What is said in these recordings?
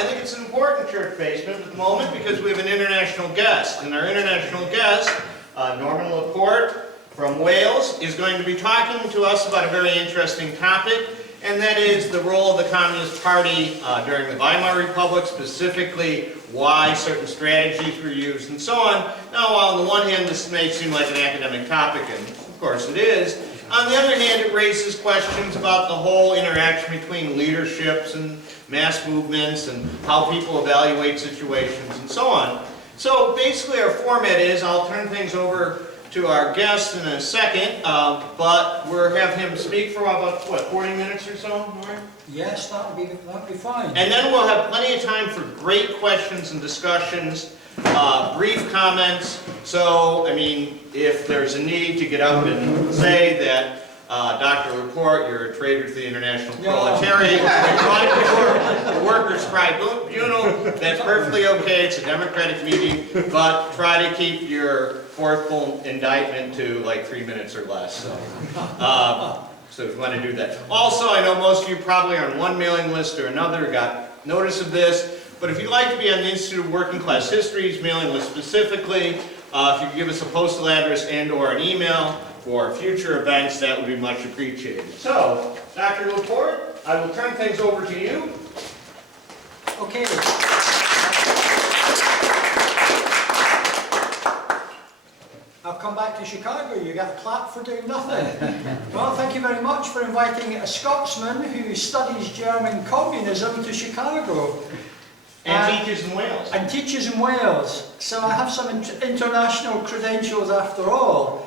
I think it's an important church basement at the moment because we have an international guest. And our international guest, Norman LaPorte from Wales, is going to be talking to us about a very interesting topic, and that is the role of the Communist Party during the Weimar Republic, specifically why certain strategies were used and so on. Now, while on the one hand this may seem like an academic topic, and of course it is, on the other hand it raises questions about the whole interaction between leaderships and mass movements and how people evaluate situations and so on. So basically our format is, I'll turn things over to our guest in a second, but we'll have him speak for about, what, 40 minutes or so, Norm? Yes, that'll be fine. And then we'll have plenty of time for great questions and discussions, brief comments. So, I mean, if there's a need to get up and say that Dr. LaPorte, you're a traitor to the international proletariat, the workers' tribunal, that's perfectly okay. It's a democratic meeting, but try to keep your forceful indictment to like 3 minutes or less. So if you want to do that. Also, I know most of you probably are on one mailing list or another, got notice of this, but if you'd like to be on the Institute of Working Class History's mailing list specifically, if you could give us a postal address and or an email for future events, that would be much appreciated. So, Dr. LaPorte, I will turn things over to you. Okay. I'll come back to Chicago. You got a clap for doing nothing. Well, thank you very much for inviting a Scotsman who studies German communism to Chicago. And teaches in Wales. And teaches in Wales. So I have some international credentials after all.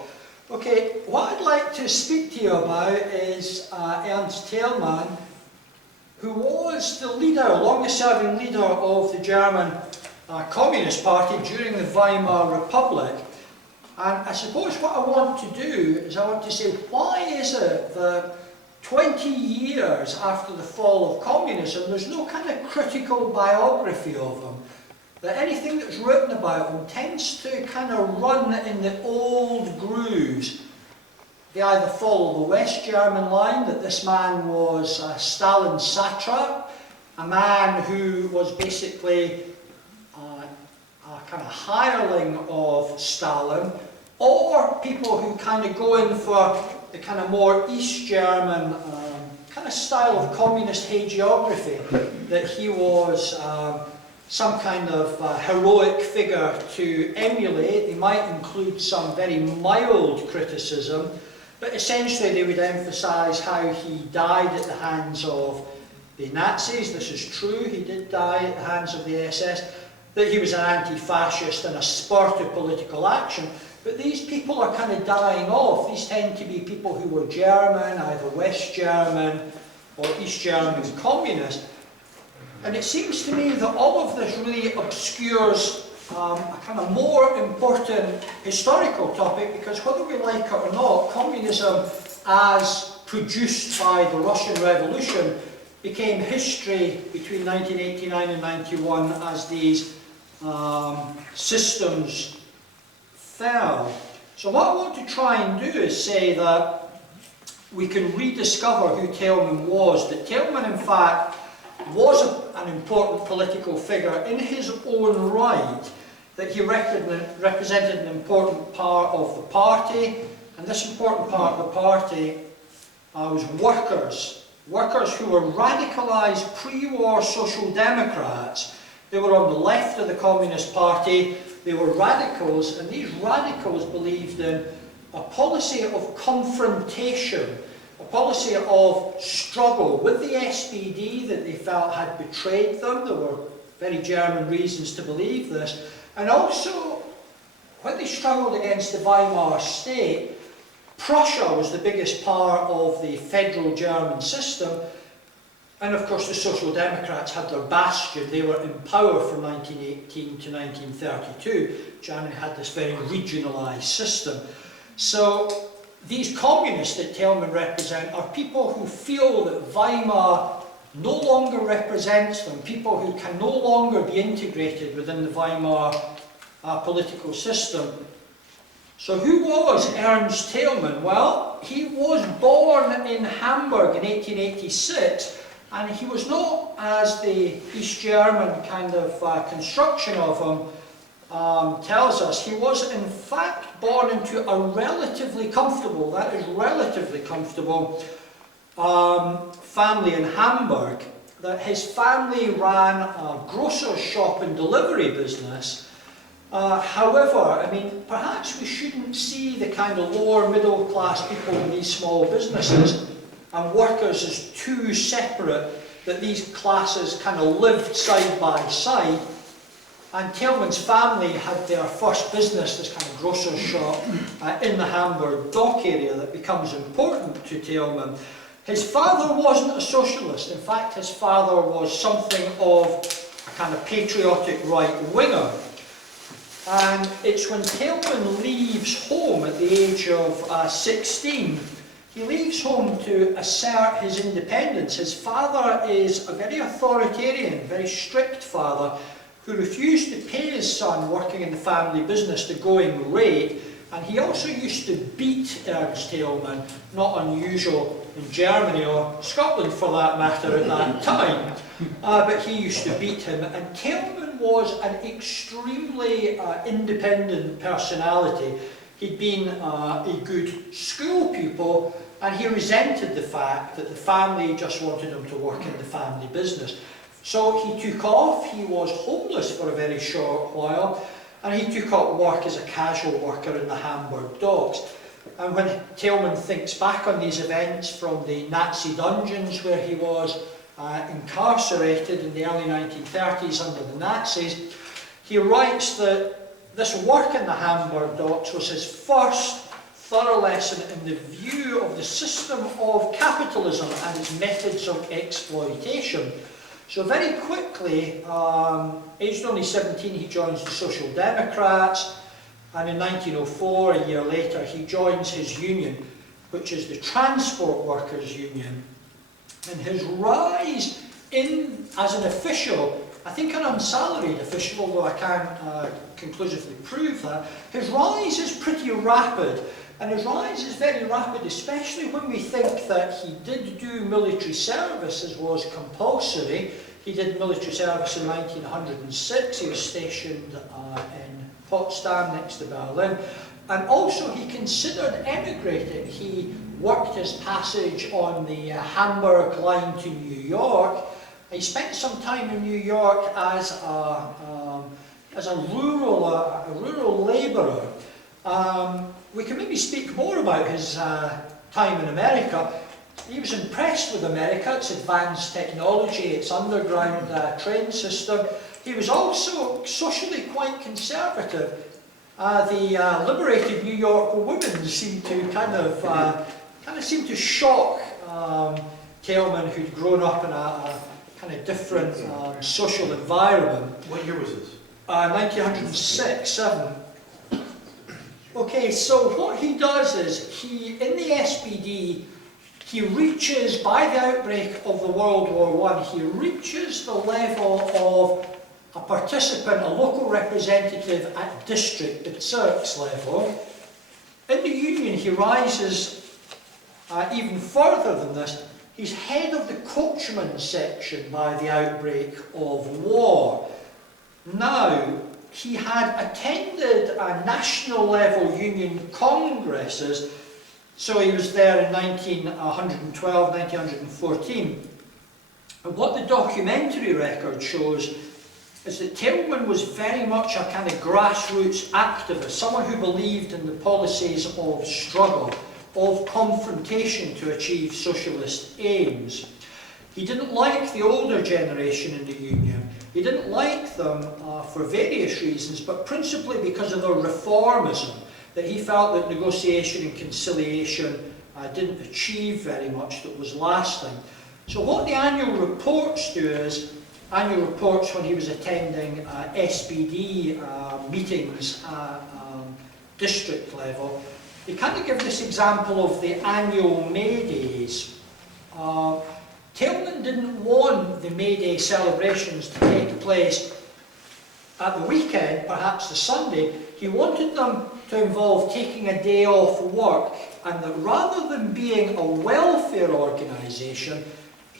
Okay, what I'd like to speak to you about is Ernst Thalmann, who was the leader, longest serving leader of the German Communist Party during the Weimar Republic. And I suppose what I want to do is I want to say, why is it that 20 years after the fall of communism, there's no kind of critical biography of them? That anything that's written about them tends to kind of run in the old grooves. They either follow the West German line, that this man was Stalin's satrap, a man who was basically a kind of hireling of Stalin, or people who kind of go in for the kind of more East German kind of style of communist hagiography, that he was some kind of heroic figure to emulate. They might include some very mild criticism, but essentially they would emphasize how he died at the hands of the Nazis. This is true, he did die at the hands of the SS, that he was an anti-fascist and a spur to political action. But these people are kind of dying off. These tend to be people who were German, either West German or East German communist. And it seems to me that all of this really obscures a kind of more important historical topic, because whether we like it or not, communism as produced by the Russian Revolution became history between 1989 and 91 as these systems fell. So what I want to try and do is say that we can rediscover who Thalmann was, that Thalmann in fact was an important political figure in his own right, that he represented an important part of the party, and this important part of the party was workers who were radicalized pre-war social democrats. They were on the left of the Communist Party, they were radicals, and these radicals believed in a policy of confrontation, a policy of struggle with the SPD that they felt had betrayed them. There were very German reasons to believe this. And also, when they struggled against the Weimar state, Prussia was the biggest part of the federal German system. And of course the Social Democrats had their bastion. They were in power from 1918 to 1932. Germany had this very regionalised system. So these communists that Thalmann represent are people who feel that Weimar no longer represents them, people who can no longer be integrated within the Weimar political system. So who was Ernst Thalmann? Well, he was born in Hamburg in 1886, And he was not, as the East German kind of construction of him tells us, he was in fact born into a relatively comfortable, that is relatively comfortable, family in Hamburg. That his family ran a grocer's shop and delivery business. However, I mean, perhaps we shouldn't see the kind of lower middle class people in these small businesses and workers as two separate, that these classes kind of lived side by side. And Thalmann's family had their first business, this kind of grocer's shop, in the Hamburg dock area that becomes important to Thalmann. His father wasn't a socialist. In fact, his father was something of a kind of patriotic right-winger. And it's when Thalmann leaves home at the age of 16, he leaves home to assert his independence. His father is a very authoritarian, very strict father who refused to pay his son working in the family business the going rate, and he also used to beat Ernst Thalmann, not unusual in Germany or Scotland for that matter at that time, but he used to beat him. And Thalmann was an extremely independent personality. He'd been a good school pupil, and he resented the fact that the family just wanted him to work in the family business. So he took off. He was homeless for a very short while, and he took up work as a casual worker in the Hamburg docks. And when Thalmann thinks back on these events from the Nazi dungeons where he was incarcerated in the early 1930s under the Nazis, he writes that this work in the Hamburg docks was his first thorough lesson in the view of the system of capitalism and its methods of exploitation. So very quickly, aged only 17, he joins the Social Democrats, and in 1904, a year later, he joins his union, which is the Transport Workers Union. And his rise as an official, I think an unsalaried official, although I can't conclusively prove that, his rise is pretty rapid. And his rise is very rapid, especially when we think that he did do military service as was compulsory. He did military service in 1906. He was stationed in Potsdam next to Berlin. And also he considered emigrating. He worked his passage on the Hamburg line to New York. He spent some time in New York as a rural labourer. We can maybe speak more about his time in America. He was impressed with America, its advanced technology, its underground train system. He was also socially quite conservative. The liberated New York women seemed to kind of seemed to shock Thalmann, who'd grown up in a kind of different social environment. What year was this? 1906, 7. Okay, so what he does is, in the SPD, he reaches, by the outbreak of the World War I, he reaches the level of a participant, a local representative at district, Bezirks level. In the union, he rises even further than this. He's head of the coachman section by the outbreak of war. Now, he had attended national level union congresses, so he was there in 1912, 1914. And what the documentary record shows is that Thalmann was very much a kind of grassroots activist, someone who believed in the policies of struggle, of confrontation to achieve socialist aims. He didn't like the older generation in the union. He didn't like them for various reasons, but principally because of their reformism, that he felt that negotiation and conciliation didn't achieve very much that was lasting. So what the annual reports do is, annual reports when he was attending SPD meetings at district level, they kind of give this example of the annual May Days. Thalmann didn't want the May Day celebrations to take place at the weekend, perhaps the Sunday. He wanted them to involve taking a day off work, and that rather than being a welfare organisation,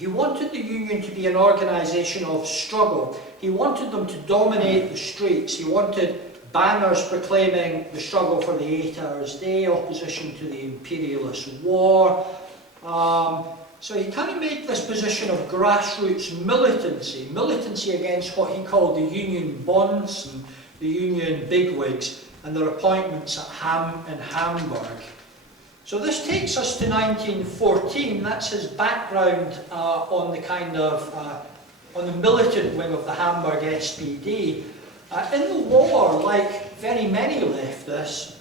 He wanted the union to be an organisation of struggle. He wanted them to dominate the streets. He wanted banners proclaiming the struggle for the 8 hours day, opposition to the imperialist war. So he kind of made this position of grassroots militancy, militancy against what he called the union bonds and the union bigwigs and their appointments at in Hamburg. So this takes us to 1914. That's his background on the kind of on the militant wing of the Hamburg SPD. In the war, like very many leftists,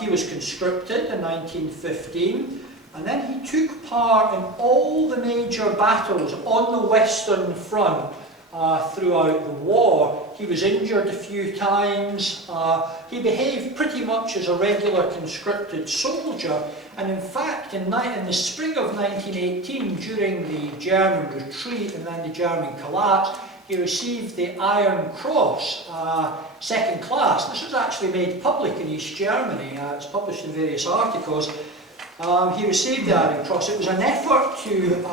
he was conscripted in 1915, and then he took part in all the major battles on the Western Front throughout the war. He was injured a few times. He behaved pretty much as a regular conscripted soldier, and in fact in the spring of 1918, during the German retreat and then the German collapse, he received the Iron Cross, second class. This was actually made public in East Germany. It's published in various articles. He received the Iron Cross. It was an effort to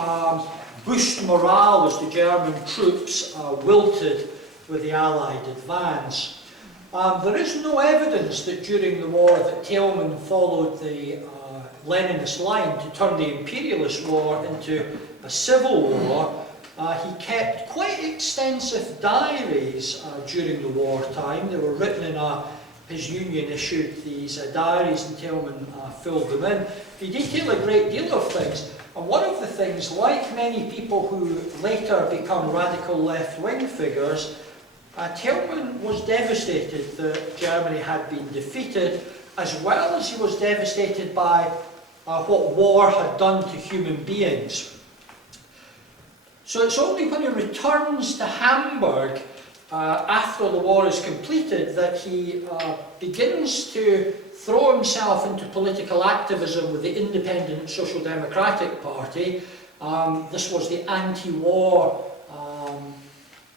boost morale as the German troops wilted with the Allied advance. There is no evidence that during the war that Thalmann followed the Leninist line to turn the imperialist war into a civil war. He kept quite extensive diaries during the wartime. They were written in his union issued these diaries, and Thalmann filled them in. He detailed a great deal of things, and one of the things, like many people who later become radical left-wing figures, Thalmann was devastated that Germany had been defeated, as well as he was devastated by what war had done to human beings. So it's only when he returns to Hamburg after the war is completed that he begins to throw himself into political activism with the Independent Social Democratic Party. This was the anti-war,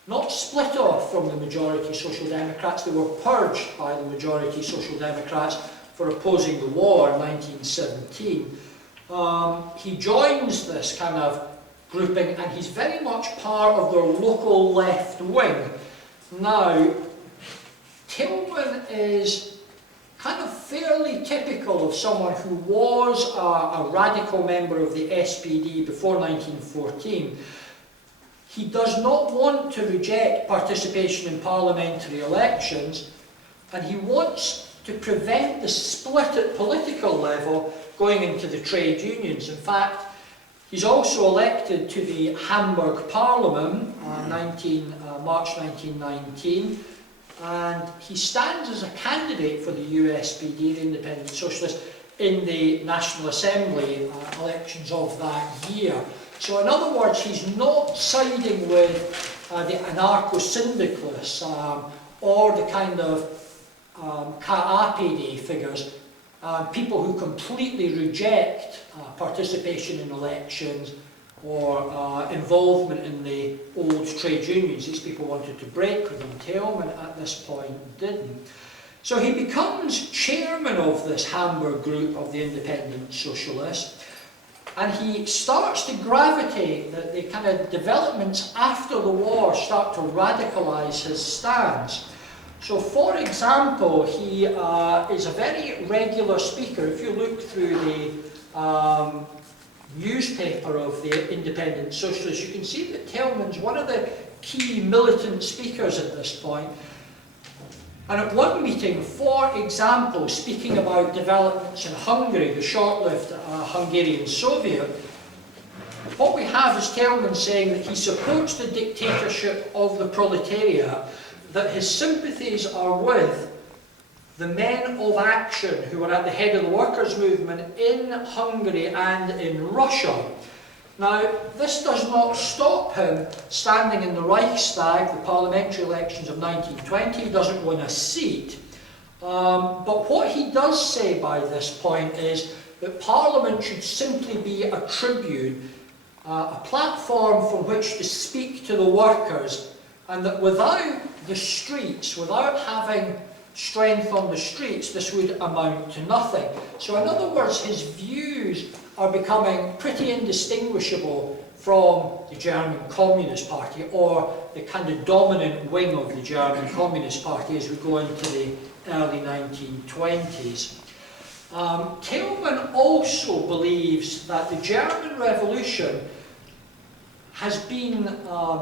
not split off from the majority Social Democrats. They were purged by the majority Social Democrats for opposing the war in 1917. He joins this kind of grouping, and he's very much part of their local left wing. Now, Thalmann is kind of fairly typical of someone who was a radical member of the SPD before 1914. He does not want to reject participation in parliamentary elections, and he wants to prevent the split at political level going into the trade unions. In fact, he's also elected to the Hamburg Parliament, March 1919, and he stands as a candidate for the USPD, the Independent Socialists, in the National Assembly elections of that year. So in other words, he's not siding with the anarcho-syndicalists or the kind of KAPD figures, people who completely reject participation in elections or involvement in the old trade unions. These people wanted to break with them. Thalmann at this point didn't. So he becomes chairman of this Hamburg group of the Independent Socialists, and he starts to gravitate, the kind of developments after the war start to radicalise his stance. So, for example, he is a very regular speaker. If you look through the newspaper of the Independent Socialists, you can see that Thalmann's one of the key militant speakers at this point. And at one meeting, for example, speaking about developments in Hungary, the short-lived Hungarian Soviet, what we have is Thalmann saying that he supports the dictatorship of the proletariat, that his sympathies are with the men of action who were at the head of the workers' movement in Hungary and in Russia. Now, this does not stop him standing in the Reichstag, the parliamentary elections of 1920. He doesn't win a seat. But what he does say by this point is that Parliament should simply be a tribune, a platform from which to speak to the workers, and that without the streets, without having strength on the streets, this would amount to nothing. So in other words, his views are becoming pretty indistinguishable from the German Communist Party, or the kind of dominant wing of the German Communist Party as we go into the early 1920s. Thalmann also believes that the German Revolution has been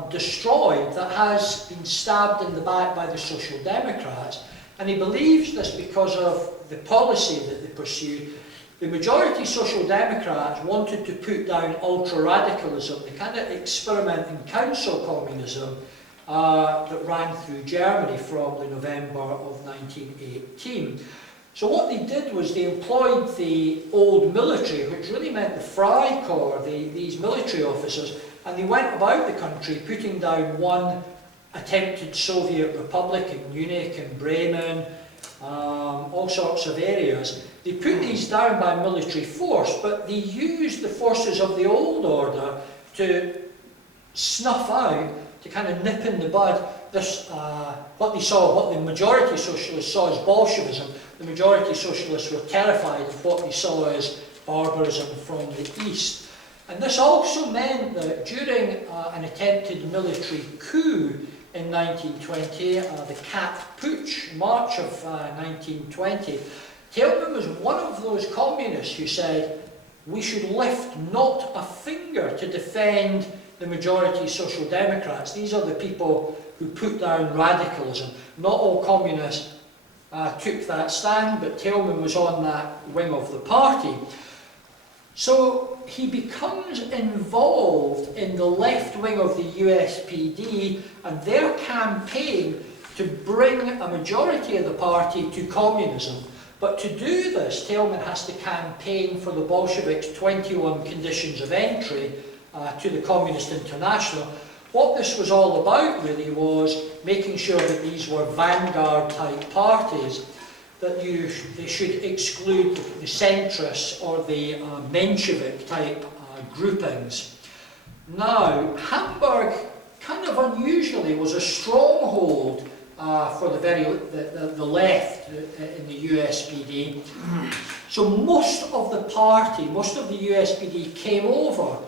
destroyed, that has been stabbed in the back by the Social Democrats, and he believes this because of the policy that they pursued. The majority Social Democrats wanted to put down ultra-radicalism, the kind of experiment in council communism that ran through Germany from the November of 1918. So what they did was they employed the old military, which really meant the Freikorps, these military officers, and they went about the country putting down one attempted Soviet republic in Munich and Bremen, all sorts of areas. They put these down by military force, but they used the forces of the old order to snuff out, to kind of nip in the bud, this, what the majority socialists saw as Bolshevism. The majority socialists were terrified of what they saw as barbarism from the East. And this also meant that during an attempted military coup in 1920, the Kapp Putsch, March of 1920, Thalmann was one of those communists who said, we should lift not a finger to defend the majority Social Democrats. These are the people who put down radicalism. Not all communists took that stand, but Thalmann was on that wing of the party. So he becomes involved in the left wing of the USPD and their campaign to bring a majority of the party to communism. But to do this, Thalmann has to campaign for the Bolsheviks' 21 conditions of entry to the Communist International. What this was all about really was making sure that these were vanguard-type parties, that they should exclude the centrists or the Menshevik-type groupings. Now, Hamburg, kind of unusually, was a stronghold for the left in the USPD. So most of the party, most of the USPD came over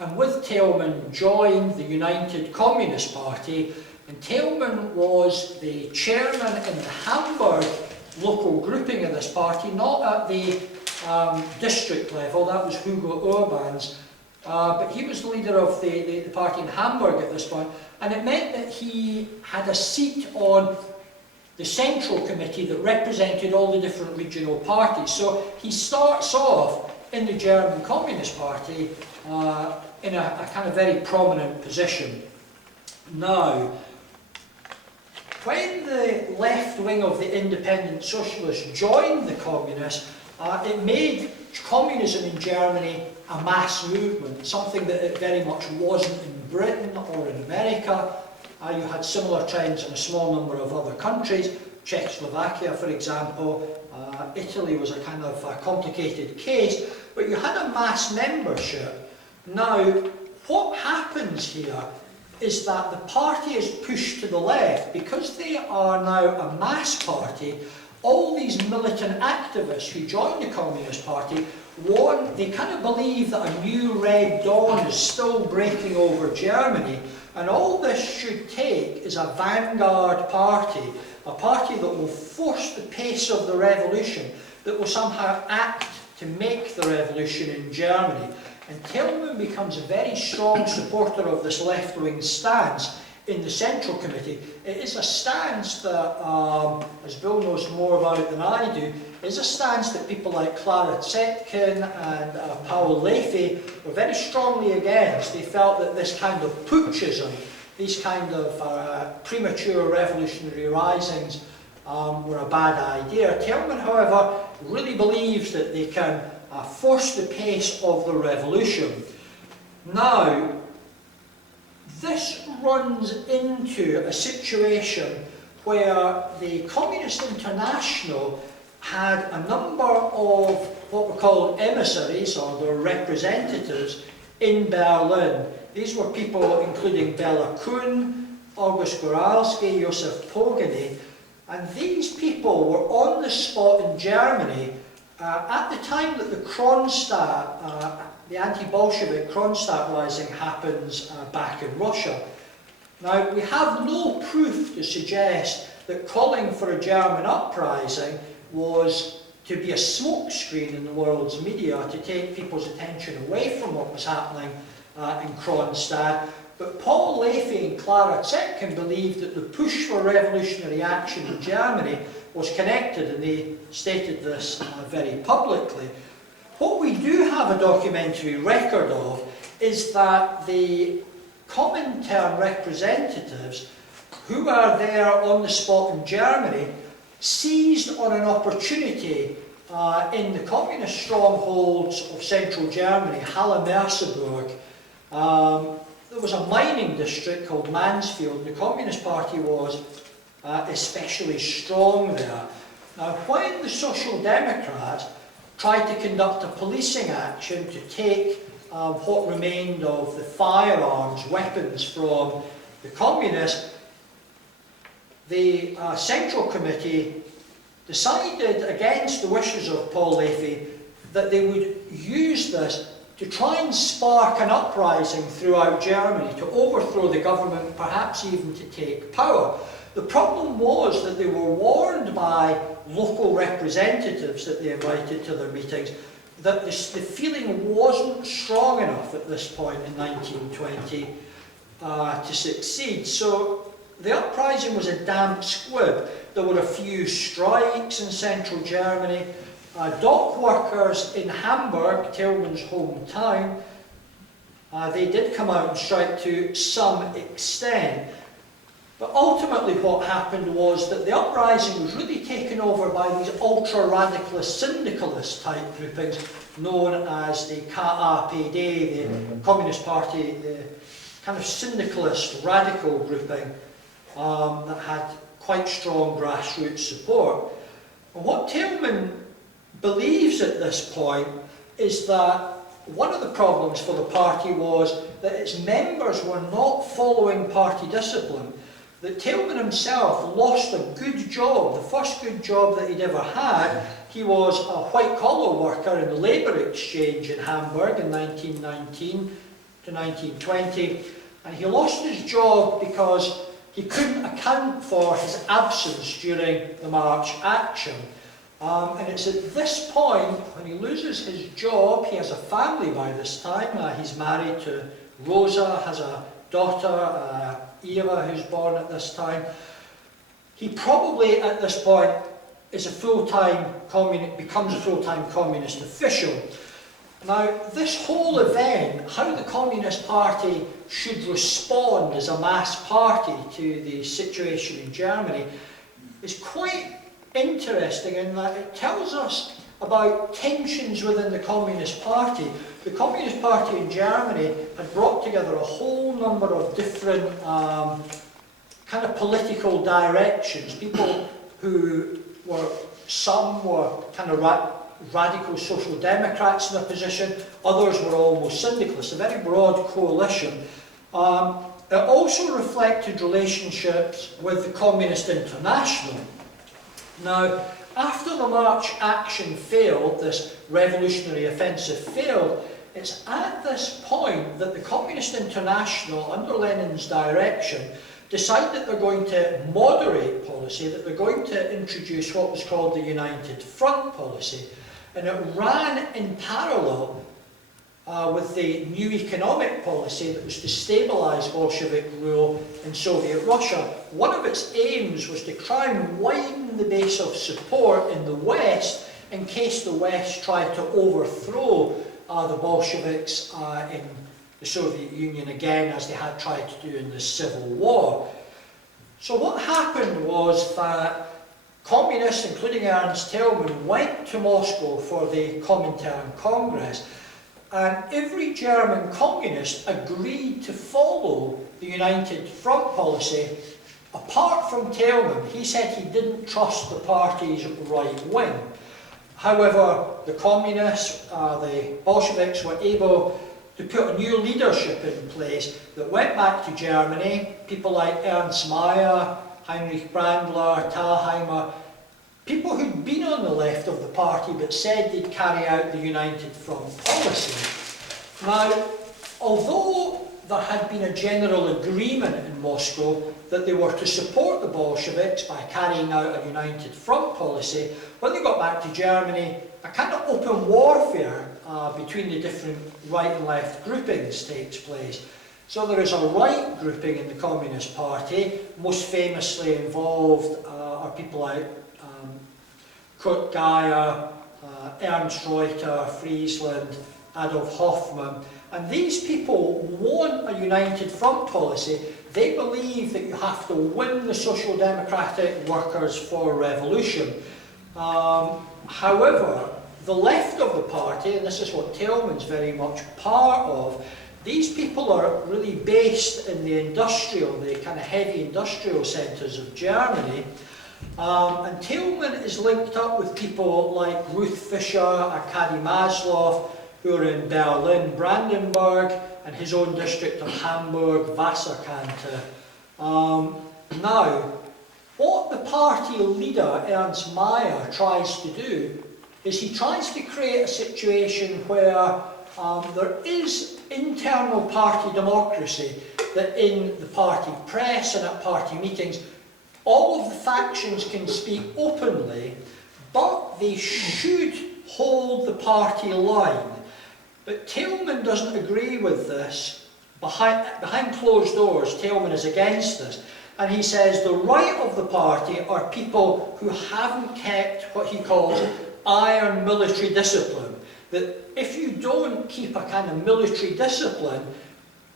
and with Thalmann joined the United Communist Party, and Thalmann was the chairman in the Hamburg local grouping of this party, not at the district level, that was Hugo Urban's, but he was the leader of the party in Hamburg at this point, and it meant that he had a seat on the central committee that represented all the different regional parties. So he starts off in the German Communist Party in a kind of very prominent position. Now, when the left wing of the independent socialists joined the communists, it made communism in Germany a mass movement, something that it very much wasn't in Britain or in America. You had similar trends in a small number of other countries, Czechoslovakia for example. Italy was a kind of complicated case, but you had a mass membership. Now, what happens here is that the party is pushed to the left. Because they are now a mass party, all these militant activists who joined the Communist Party, they kind of believe that a new Red Dawn is still breaking over Germany, and all this should take is a vanguard party, a party that will force the pace of the revolution, that will somehow act to make the revolution in Germany. And Thalmann becomes a very strong supporter of this left-wing stance in the Central Committee. It is a stance that, as Bill knows more about it than I do, is a stance that people like Clara Zetkin and Paul Leahy were very strongly against. They felt that this kind of putschism, these kind of premature revolutionary risings were a bad idea. Thalmann, however, really believes that they can force the pace of the revolution. Now, this runs into a situation where the Communist International had a number of what were called emissaries, or their representatives, in Berlin. These were people including Bela Kuhn, August Goralski, Josef Pogany, and these people were on the spot in Germany at the time that the Kronstadt the anti-Bolshevik Kronstadt rising happens back in Russia. Now, we have no proof to suggest that calling for a German uprising was to be a smokescreen in the world's media to take people's attention away from what was happening in Kronstadt. But Paul Leahy and Clara Zetkin believed that the push for revolutionary action in Germany was connected, and they stated this very publicly. What we do have a documentary record of is that the Comintern representatives who were there on the spot in Germany seized on an opportunity in the communist strongholds of central Germany, Halle-Merseburg. There was a mining district called Mansfield, and the Communist Party was especially strong there. Now, when the Social Democrats tried to conduct a policing action to take what remained of the firearms, weapons from the communists, the Central Committee decided, against the wishes of Paul Leahy, that they would use this to try and spark an uprising throughout Germany, to overthrow the government, perhaps even to take power. The problem was that they were warned by local representatives that they invited to their meetings that the feeling wasn't strong enough at this point in 1920 to succeed. So the uprising was a damp squib. There were a few strikes in central Germany. Dock workers in Hamburg, Thalmann's hometown, they did come out and strike to some extent. But ultimately what happened was that the uprising was really taken over by these ultra-radicalist syndicalist type groupings known as the KAPD, the Communist Party, the kind of syndicalist radical grouping that had quite strong grassroots support. And what Thalmann believes at this point is that one of the problems for the party was that its members were not following party discipline. That Thalmann himself lost a good job, the first good job that he'd ever had. He was a white-collar worker in the labour exchange in Hamburg in 1919 to 1920, and he lost his job because he couldn't account for his absence during the March action. And it's at this point, when he loses his job, he has a family by this time. He's married to Rosa, has a daughter, Eva, who's born at this time. He probably, at this point, is a full-time becomes a full-time communist official. Now, this whole event, how the Communist Party should respond as a mass party to the situation in Germany, is quite interesting in that it tells us about tensions within the Communist Party. The Communist Party in Germany had brought together a whole number of different kind of political directions. People who were, some were kind of radical social democrats in their position, others were almost syndicalists, a very broad coalition. It also reflected relationships with the Communist International. Now, after the March action failed, this revolutionary offensive failed, it's at this point that the Communist International, under Lenin's direction, decide that they're going to moderate policy, that they're going to introduce what was called the United Front policy. And it ran in parallel with the new economic policy that was to stabilise Bolshevik rule in Soviet Russia. One of its aims was to try and widen the base of support in the West in case the West tried to overthrow the Bolsheviks in the Soviet Union again, as they had tried to do in the Civil War. So what happened was that communists, including Ernst Thalmann, went to Moscow for the Comintern Congress, and every German communist agreed to follow the United Front policy, apart from Thalmann. He said he didn't trust the party's right wing. However, the communists, the Bolsheviks, were able to put a new leadership in place that went back to Germany. People like Ernst Mayr, Heinrich Brandler, Thalheimer, people who'd been on the left of the party but said they'd carry out the United Front policy. Now, although there had been a general agreement in Moscow that they were to support the Bolsheviks by carrying out a united front policy, when they got back to Germany, a kind of open warfare between the different right and left groupings takes place. So there is a right grouping in the Communist Party, most famously involved are people like Kurt Geyer, Ernst Reuter, Friesland, Adolf Hoffmann, and these people want a united front policy. They believe that you have to win the Social Democratic workers for a revolution. However, the left of the party, and this is what Thalmann's very much part of, these people are really based in the kind of heavy industrial centres of Germany. And Thalmann is linked up with people like Ruth Fischer, Arkady Maslow, who are in Berlin, Brandenburg, and his own district of Hamburg, Wasserkante. Now, what the party leader, Ernst Mayr, tries to do is he tries to create a situation where there is internal party democracy, that in the party press and at party meetings, all of the factions can speak openly, but they should hold the party line. But Thalmann doesn't agree with this. Behind closed doors, Thalmann is against this. And he says the right of the party are people who haven't kept what he calls iron military discipline. That if you don't keep a kind of military discipline,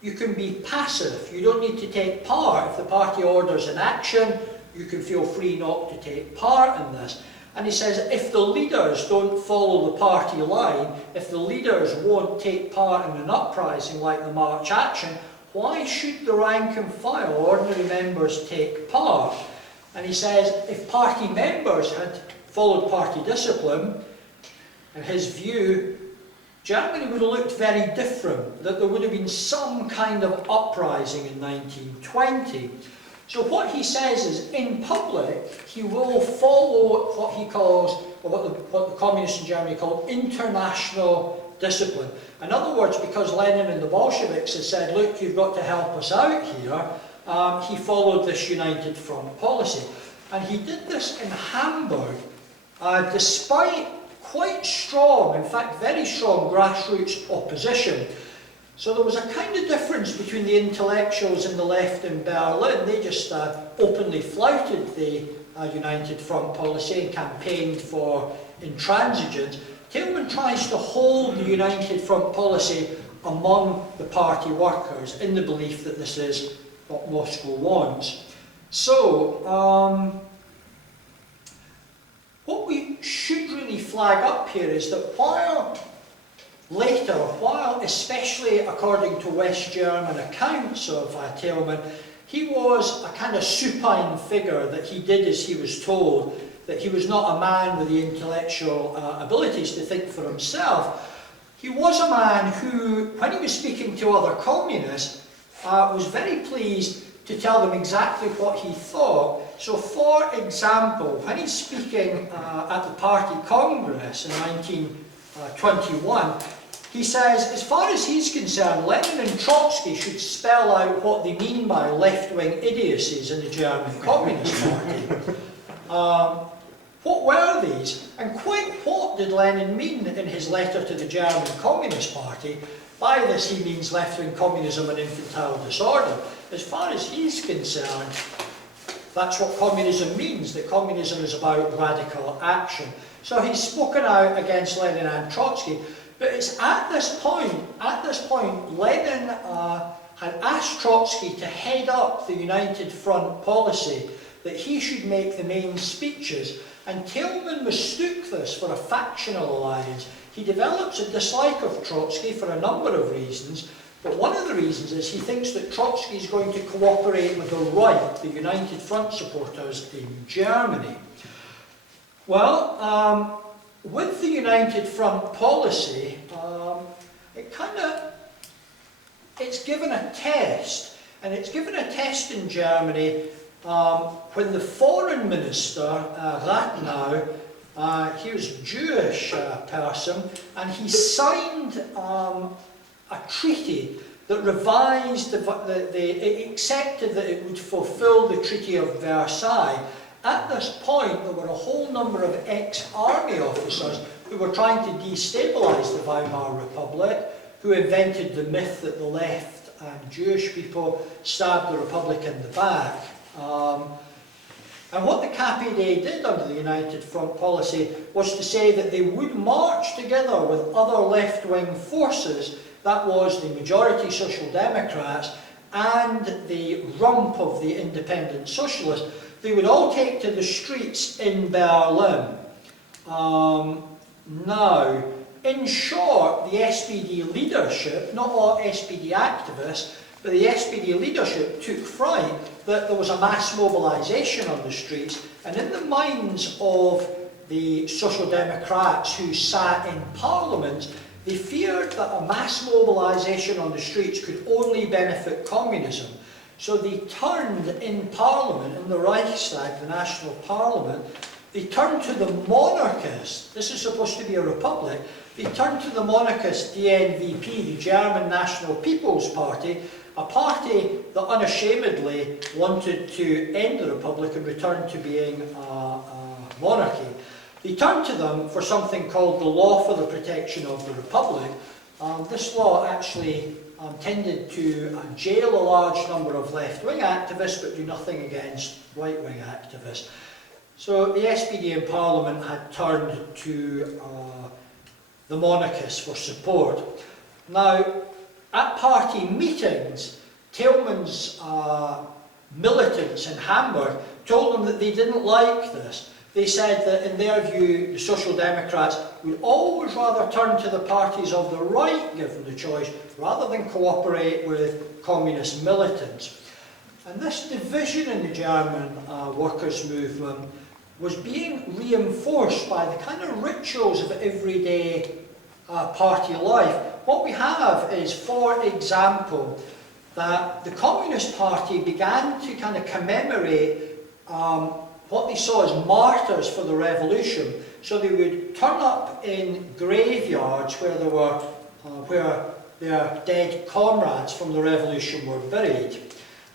you can be passive. You don't need to take part. If the party orders an action, you can feel free not to take part in this. And he says if the leaders don't follow the party line, if the leaders won't take part in an uprising like the March Action, why should the rank and file, ordinary members, take part? And he says if party members had followed party discipline, in his view, Germany would have looked very different, that there would have been some kind of uprising in 1920. So what he says is, in public, he will follow what he calls, or what the communists in Germany call, international discipline. In other words, because Lenin and the Bolsheviks had said, look, you've got to help us out here, he followed this united front policy. And he did this in Hamburg, despite quite strong, in fact very strong grassroots opposition. So there was a kind of difference between the intellectuals and the left in Berlin. They just openly flouted the united front policy and campaigned for intransigence. Thalmann tries to hold the united front policy among the party workers in the belief that this is what Moscow wants. So, what we should really flag up here is that while especially according to West German accounts of Thalmann, he was a kind of supine figure, that he did as he was told, that he was not a man with the intellectual abilities to think for himself. He was a man who, when he was speaking to other communists, was very pleased to tell them exactly what he thought. So, for example, when he's speaking at the party congress in 1921, he says, as far as he's concerned, Lenin and Trotsky should spell out what they mean by left-wing idiocies in the German Communist Party. What were these? And quite what did Lenin mean in his letter to the German Communist Party? By this he means left-wing communism and infantile disorder. As far as he's concerned, that's what communism means, that communism is about radical action. So he's spoken out against Lenin and Trotsky. But it's at this point, Lenin had asked Trotsky to head up the United Front policy, that he should make the main speeches, and Thalmann mistook this for a factional alliance. He develops a dislike of Trotsky for a number of reasons, but one of the reasons is he thinks that Trotsky is going to cooperate with the right, the United Front supporters in Germany. Well, with the United Front policy, it's given a test, and it's given a test in Germany when the foreign minister, Rathenau, he was a Jewish person, and he signed a treaty that revised, it accepted that it would fulfill the Treaty of Versailles. At this point, there were a whole number of ex-army officers who were trying to destabilise the Weimar Republic, who invented the myth that the left and Jewish people stabbed the Republic in the back. And what the KPD did under the United Front policy was to say that they would march together with other left-wing forces, that was the majority Social Democrats and the rump of the independent socialists. They would all take to the streets in Berlin. Now, in short, the SPD leadership, not all SPD activists, but the SPD leadership took fright that there was a mass mobilisation on the streets, and in the minds of the Social Democrats who sat in Parliament, they feared that a mass mobilisation on the streets could only benefit communism. So they turned in Parliament, in the Reichstag, the National Parliament, they turned to the monarchists. This is supposed to be a republic. They turned to the monarchist DNVP, the German National People's Party, a party that unashamedly wanted to end the republic and return to being a monarchy. They turned to them for something called the Law for the Protection of the Republic. This law actually tended to jail a large number of left-wing activists but do nothing against right-wing activists. So the SPD in Parliament had turned to the monarchists for support. Now, at party meetings, Thalmann's militants in Hamburg told them that they didn't like this. They said that in their view, the Social Democrats would always rather turn to the parties of the right, given the choice, rather than cooperate with communist militants. And this division in the German workers' movement was being reinforced by the kind of rituals of everyday party life. What we have is, for example, that the Communist Party began to kind of commemorate what they saw as martyrs for the revolution. So they would turn up in graveyards where there were where their dead comrades from the revolution were buried.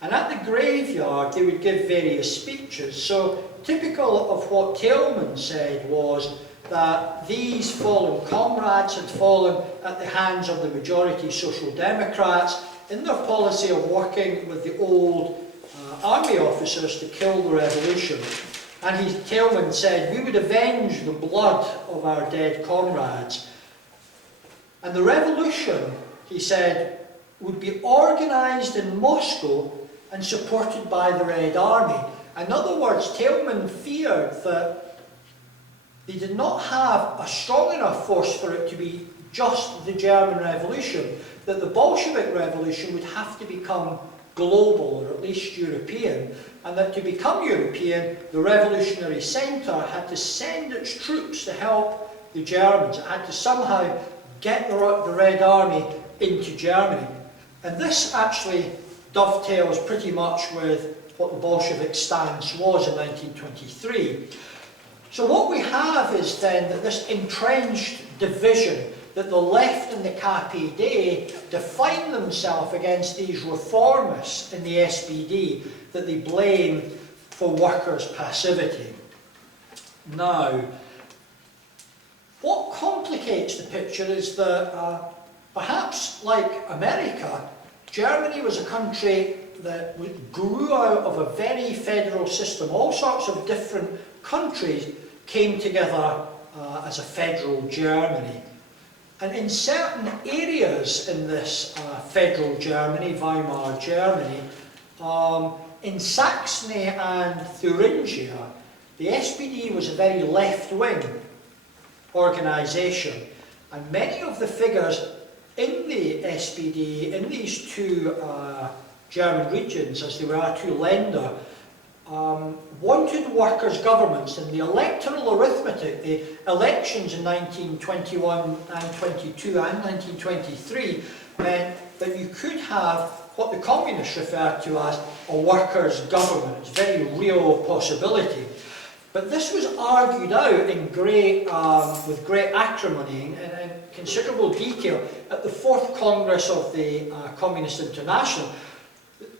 And at the graveyard they would give various speeches. So typical of what Thalmann said was that these fallen comrades had fallen at the hands of the majority Social Democrats in their policy of working with the old army officers to kill the revolution. And Thalmann said, we would avenge the blood of our dead comrades. And the revolution, he said, would be organised in Moscow and supported by the Red Army. In other words, Thalmann feared that they did not have a strong enough force for it to be just the German Revolution, that the Bolshevik Revolution would have to become global, or at least European, and that to become European, the revolutionary centre had to send its troops to help the Germans. It had to somehow get the Red Army into Germany. And this actually dovetails pretty much with what the Bolshevik stance was in 1923. So what we have is then that this entrenched division, that the left and the KPD define themselves against these reformists in the SPD that they blame for workers' passivity. Now, what complicates the picture is that perhaps like America, Germany was a country that grew out of a very federal system. All sorts of different countries came together as a federal Germany. And in certain areas in this federal Germany, Weimar Germany, in Saxony and Thuringia, the SPD was a very left-wing organisation. And many of the figures in the SPD, in these two German regions, as they were two Länder, wanted workers' governments, and the electoral arithmetic, the elections in 1921 and 22 and 1923 meant that you could have what the communists referred to as a workers' government. It's a very real possibility. But this was argued out in with great acrimony and considerable detail at the 4th Congress of the Communist International.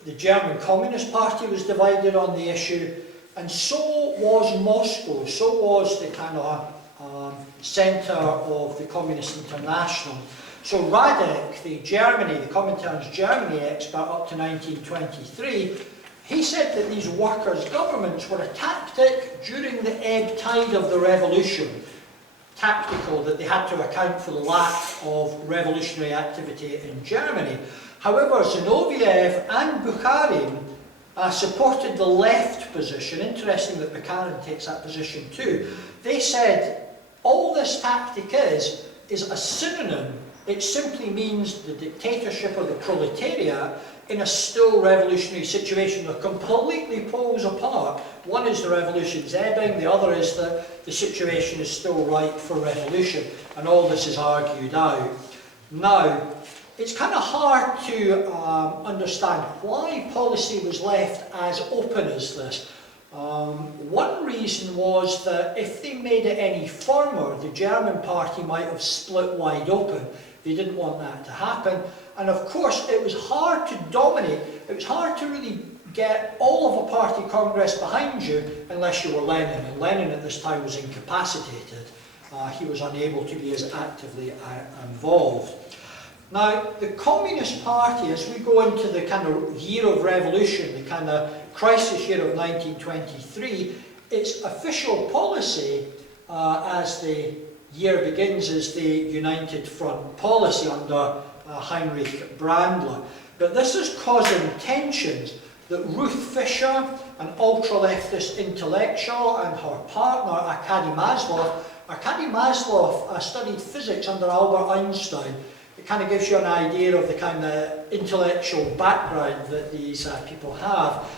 The German Communist Party was divided on the issue, and so was Moscow, so was the kind of centre of the Communist International. So Radek, the Comintern's Germany expert up to 1923, he said that these workers' governments were a tactic during the ebb tide of the revolution. Tactical, that they had to account for the lack of revolutionary activity in Germany. However, Zinoviev and Bukharin supported the left position. Interesting that Bukharin takes that position too. They said all this tactic is a synonym. It simply means the dictatorship of the proletariat in a still revolutionary situation. They're completely poles apart. One is the revolution's ebbing, the other is that the situation is still ripe for revolution, and all this is argued out. Now, it's kind of hard to understand why policy was left as open as this. One reason was that if they made it any firmer, the German party might have split wide open. They didn't want that to happen. And of course, it was hard to dominate. It was hard to really get all of a party congress behind you unless you were Lenin. And Lenin at this time was incapacitated. He was unable to be as actively involved. Now, the Communist Party, as we go into the kind of year of revolution, the kind of crisis year of 1923, its official policy as the year begins is the United Front policy under Heinrich Brandler. But this is causing tensions that Ruth Fischer, an ultra-leftist intellectual, and her partner, Arkady Maslov, studied physics under Albert Einstein. It kind of gives you an idea of the kind of intellectual background that these people have.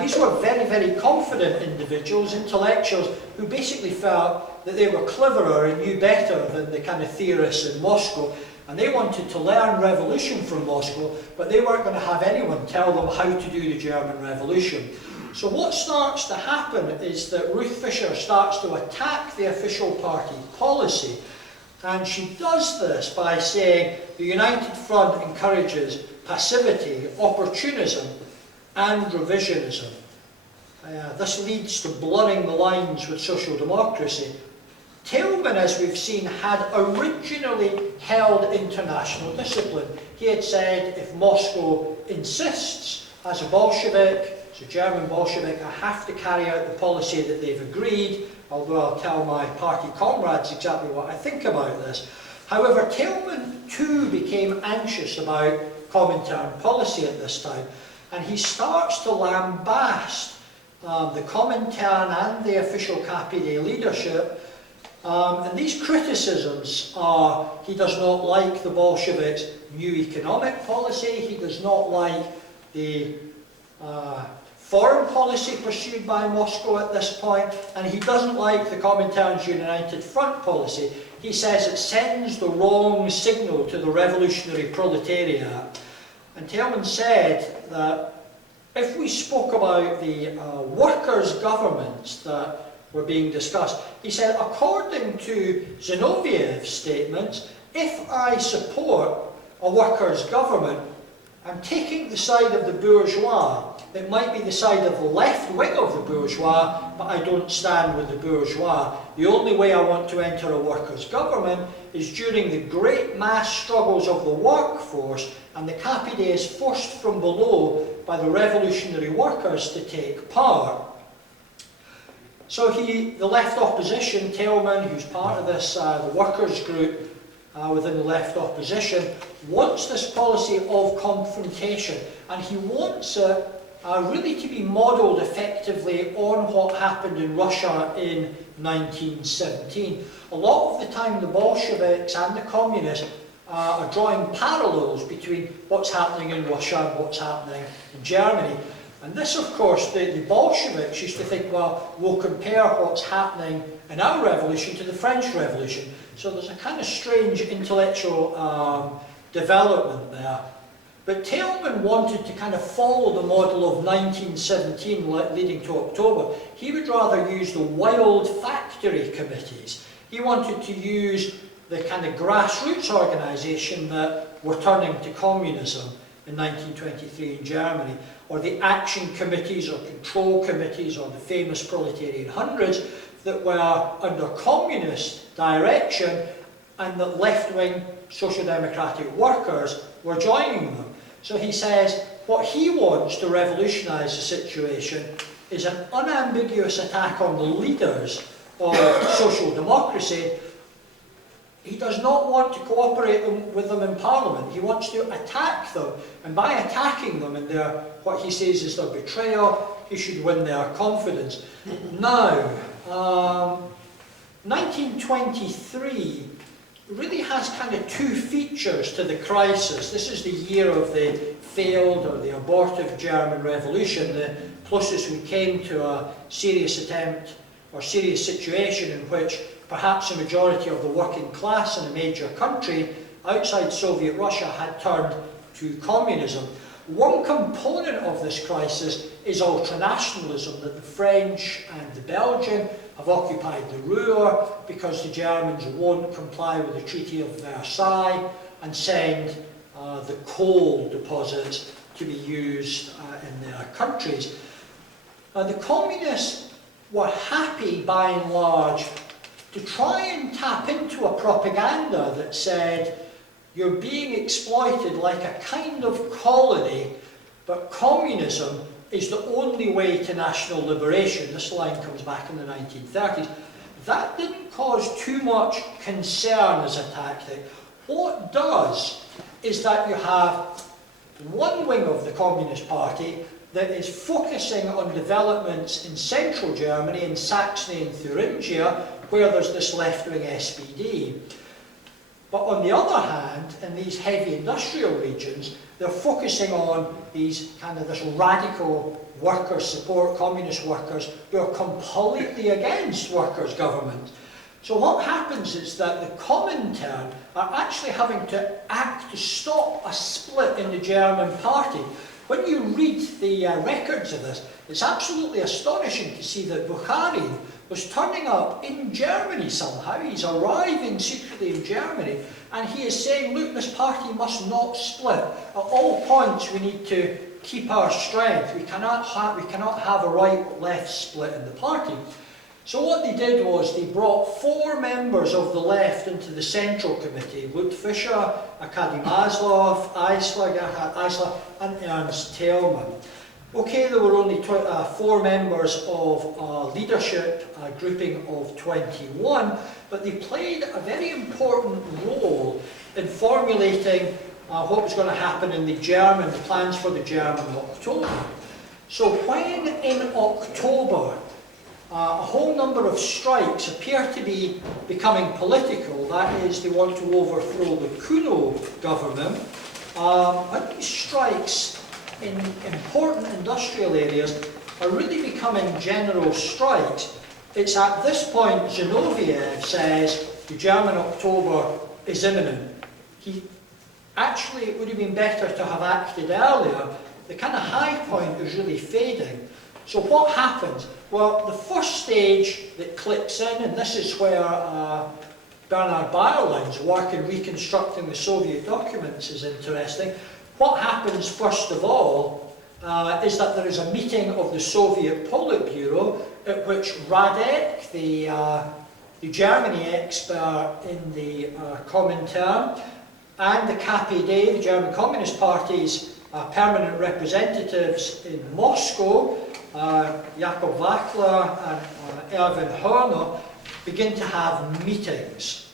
These were very, very confident individuals, intellectuals, who basically felt that they were cleverer and knew better than the kind of theorists in Moscow. And they wanted to learn revolution from Moscow, but they weren't going to have anyone tell them how to do the German Revolution. So what starts to happen is that Ruth Fischer starts to attack the official party policy. And she does this by saying the United Front encourages passivity, opportunism, and revisionism. This leads to blurring the lines with social democracy. Thalmann, as we've seen, had originally held international discipline. He had said, if Moscow insists, as a Bolshevik, as a German Bolshevik, I have to carry out the policy that they've agreed, although I'll tell my party comrades exactly what I think about this. However, Thalmann too became anxious about Comintern policy at this time, and he starts to lambast the Comintern and the official KPD leadership. And these criticisms are, he does not like the Bolsheviks' new economic policy, he does not like the foreign policy pursued by Moscow at this point, and he doesn't like the Comintern's United Front policy. He says it sends the wrong signal to the revolutionary proletariat. And Thalmann said that if we spoke about the workers' governments that were being discussed, he said, according to Zinoviev's statements, if I support a workers' government, I'm taking the side of the bourgeois. It might be the side of the left wing of the bourgeois, but I don't stand with the bourgeois. The only way I want to enter a workers' government is during the great mass struggles of the workforce, and the KPD is forced from below by the revolutionary workers to take part. So the left opposition, Thalmann, who's part of this, the workers' group within the left opposition, wants this policy of confrontation, and he wants it really to be modelled effectively on what happened in Russia in 1917. A lot of the time the Bolsheviks and the Communists are drawing parallels between what's happening in Russia and what's happening in Germany. And this, of course, the Bolsheviks used to think, well, we'll compare what's happening in our revolution to the French Revolution. So there's a kind of strange intellectual development there. But Thalmann wanted to kind of follow the model of 1917 leading to October. He would rather use the wild factory committees. He wanted to use the kind of grassroots organisation that were turning to communism in 1923 in Germany, or the action committees or control committees or the famous proletarian hundreds that were under communist direction, and that left-wing social democratic workers were joining them. So he says what he wants to revolutionise the situation is an unambiguous attack on the leaders of social democracy. He does not want to cooperate with them in Parliament. He wants to attack them, and by attacking them and their, what he says is their betrayal, he should win their confidence. Now, 1923 really has kind of two features to the crisis. This is the year of the failed or the abortive German Revolution, the closest we came to a serious attempt or serious situation in which perhaps a majority of the working class in a major country outside Soviet Russia had turned to communism. One component of this crisis is ultranationalism, that the French and the Belgian have occupied the Ruhr because the Germans won't comply with the Treaty of Versailles and send the coal deposits to be used in their countries. The communists were happy, by and large, to try and tap into a propaganda that said, you're being exploited like a kind of colony, but communism is the only way to national liberation. This line comes back in the 1930s. That didn't cause too much concern as a tactic. What does is that you have one wing of the Communist Party that is focusing on developments in central Germany, in Saxony and Thuringia, where there's this left-wing SPD. But on the other hand, in these heavy industrial regions, they're focusing on these this radical worker support, communist workers who are completely against workers' government. So what happens is that the Comintern are actually having to act to stop a split in the German party. When you read the records of this, it's absolutely astonishing to see that Bukharin was turning up in Germany somehow. He's arriving secretly in Germany, and he is saying, look, this party must not split. At all points we need to keep our strength. We cannot have a right-left split in the party. So what they did was they brought 4 members of the left into the Central Committee: Lutz Fischer, Arkady Maslov, Eisler, and Ernst Thalmann. Okay, there were only 4 members of a leadership grouping of 21, but they played a very important role in formulating what was going to happen in the plans for the German October. So when in October a whole number of strikes appear to be becoming political, that is, they want to overthrow the Kuno government, when these strikes in important industrial areas are really becoming general strikes, it's at this point Zinoviev says the German October is imminent. Actually, it would have been better to have acted earlier. The kind of high point is really fading. So what happens? Well, the first stage that clicks in, and this is where Bernard Bayerlein's work in reconstructing the Soviet documents is interesting. What happens first of all is that there is a meeting of the Soviet Politburo at which Radek, the Germany expert in the Comintern, and the KPD, the German Communist Party's permanent representatives in Moscow, Jakob Wackler and Erwin Horner, begin to have meetings.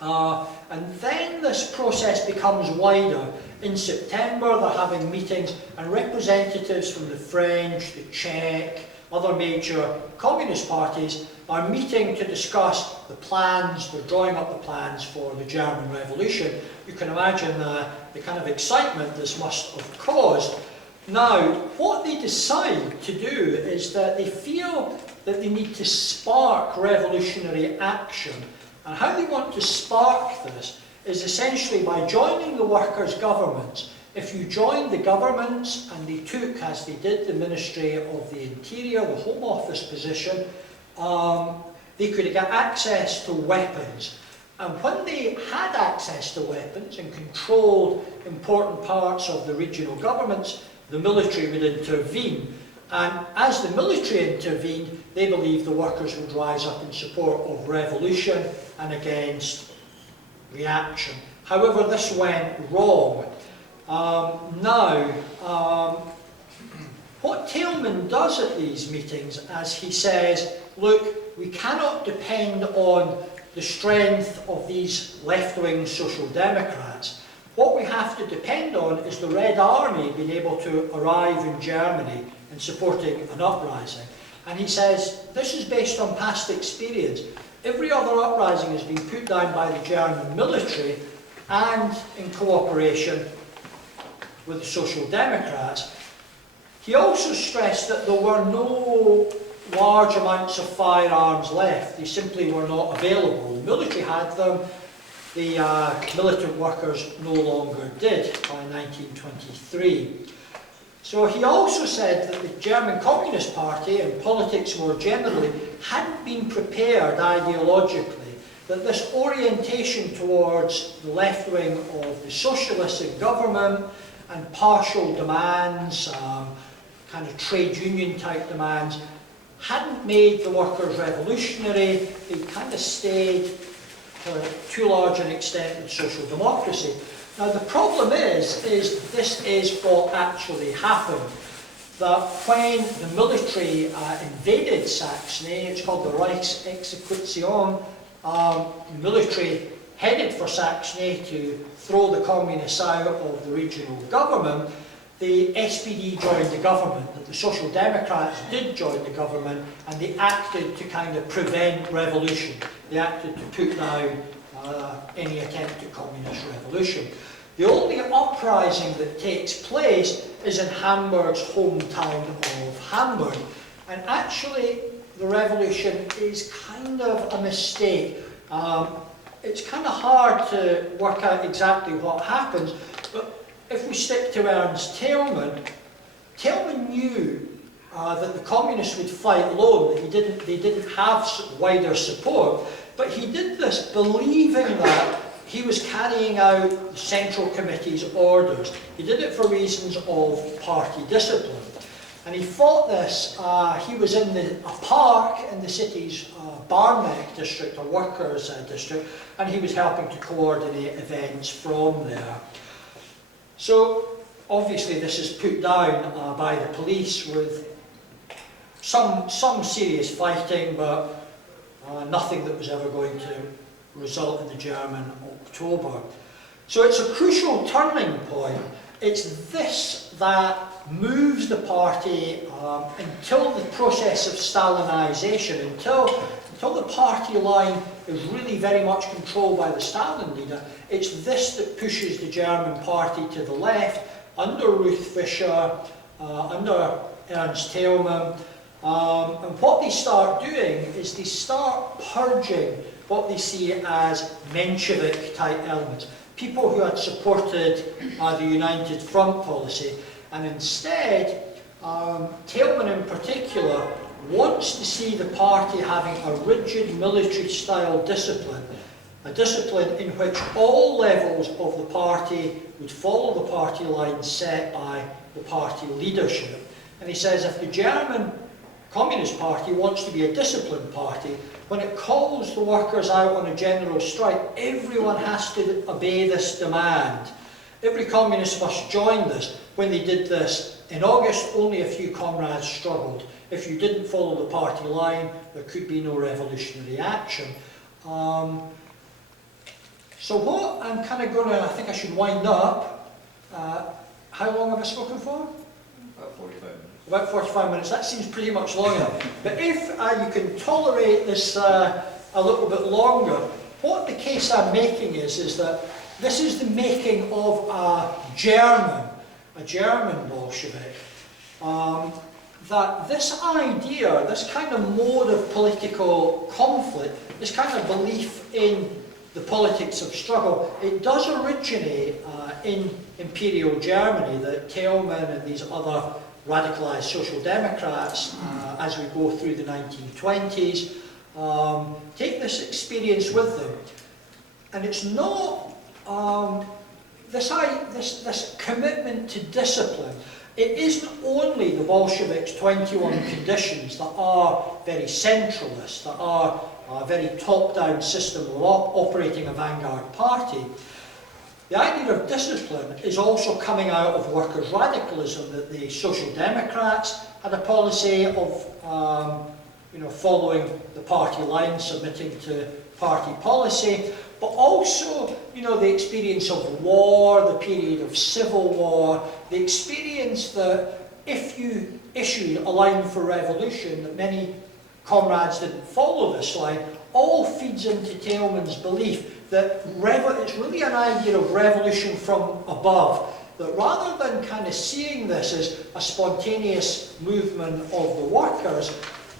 And then this process becomes wider. In September they're having meetings, and representatives from the French, the Czech, other major communist parties are meeting to discuss the plans. They're drawing up the plans for the German Revolution. You can imagine the kind of excitement this must have caused. Now, what they decide to do is that they feel that they need to spark revolutionary action. And how they want to spark this is essentially by joining the workers' governments. if you joined the governments and they took, as they did, the Ministry of the Interior, the Home Office position, they could get access to weapons. And when they had access to weapons and controlled important parts of the regional governments, the military would intervene. And as the military intervened, they believed the workers would rise up in support of revolution and against reaction. However, this went wrong. What Thalmann does at these meetings is he says, look, we cannot depend on the strength of these left-wing social democrats. What we have to depend on is the Red Army being able to arrive in Germany and supporting an uprising. And he says, this is based on past experience. Every other uprising has been put down by the German military and in cooperation with the Social Democrats. He also stressed that there were no large amounts of firearms left. They simply were not available. The military had them, the militant workers no longer did by 1923. So he also said that the German Communist Party and politics more generally hadn't been prepared ideologically, that this orientation towards the left wing of the socialists in government and partial demands, kind of trade union type demands, hadn't made the workers revolutionary. They kind of stayed to too large an extent with social democracy. Now the problem is this is what actually happened. That when the military invaded Saxony, it's called the Reichsexekution, the military headed for Saxony to throw the communists out of the regional government. The SPD joined the government, the Social Democrats did join the government, and they acted to kind of prevent revolution. They acted to put down any attempt at communist revolution. The only uprising that takes place is in Hamburg's hometown of Hamburg. And actually, the revolution is kind of a mistake. It's kind of hard to work out exactly what happens, but if we stick to Ernst Thalmann, Thalmann knew that the communists would fight alone, that they didn't have wider support, but he did this believing that he was carrying out the Central Committee's orders. He did it for reasons of party discipline. And he fought this, he was in a park in the city's Barmbek district, or workers' district, and he was helping to coordinate events from there. So, obviously this is put down by the police with some serious fighting, but nothing that was ever going to result in the German October. So it's a crucial turning point. It's this that moves the party until the process of Stalinisation, until the party line is really very much controlled by the Stalin leader. It's this that pushes the German party to the left, under Ruth Fischer, under Ernst Thalmann. And what they start doing is they start purging what they see as Menshevik-type elements, people who had supported the United Front policy, and instead, Thalmann in particular wants to see the party having a rigid military-style discipline, a discipline in which all levels of the party would follow the party line set by the party leadership. And he says if the German Communist Party wants to be a disciplined party, when it calls the workers out on a general strike, everyone has to obey this demand. Every communist must join this. When they did this in August, only a few comrades struggled. If you didn't follow the party line, there could be no revolutionary action. So what I'm kind of going to, I think I should wind up. How long have I spoken for? About 45 minutes. About 45 minutes. That seems pretty much long enough. But if you can tolerate this a little bit longer, what the case I'm making is that this is the making of a German Bolshevik. That this idea, this kind of mode of political conflict, this kind of belief in the politics of struggle, it does originate in Imperial Germany, that Thalmann and these other radicalised social democrats, as we go through the 1920s, take this experience with them. And it's not this commitment to discipline. It isn't only the Bolsheviks' 21 conditions that are very centralist, that are a very top-down system of operating a vanguard party. The idea of discipline is also coming out of workers' radicalism, that the Social Democrats had a policy of following the party line, submitting to party policy, but also the experience of war, the period of civil war, the experience that if you issued a line for revolution, that many comrades didn't follow this line, all feeds into Thalmann's belief that it's really an idea of revolution from above, that rather than kind of seeing this as a spontaneous movement of the workers,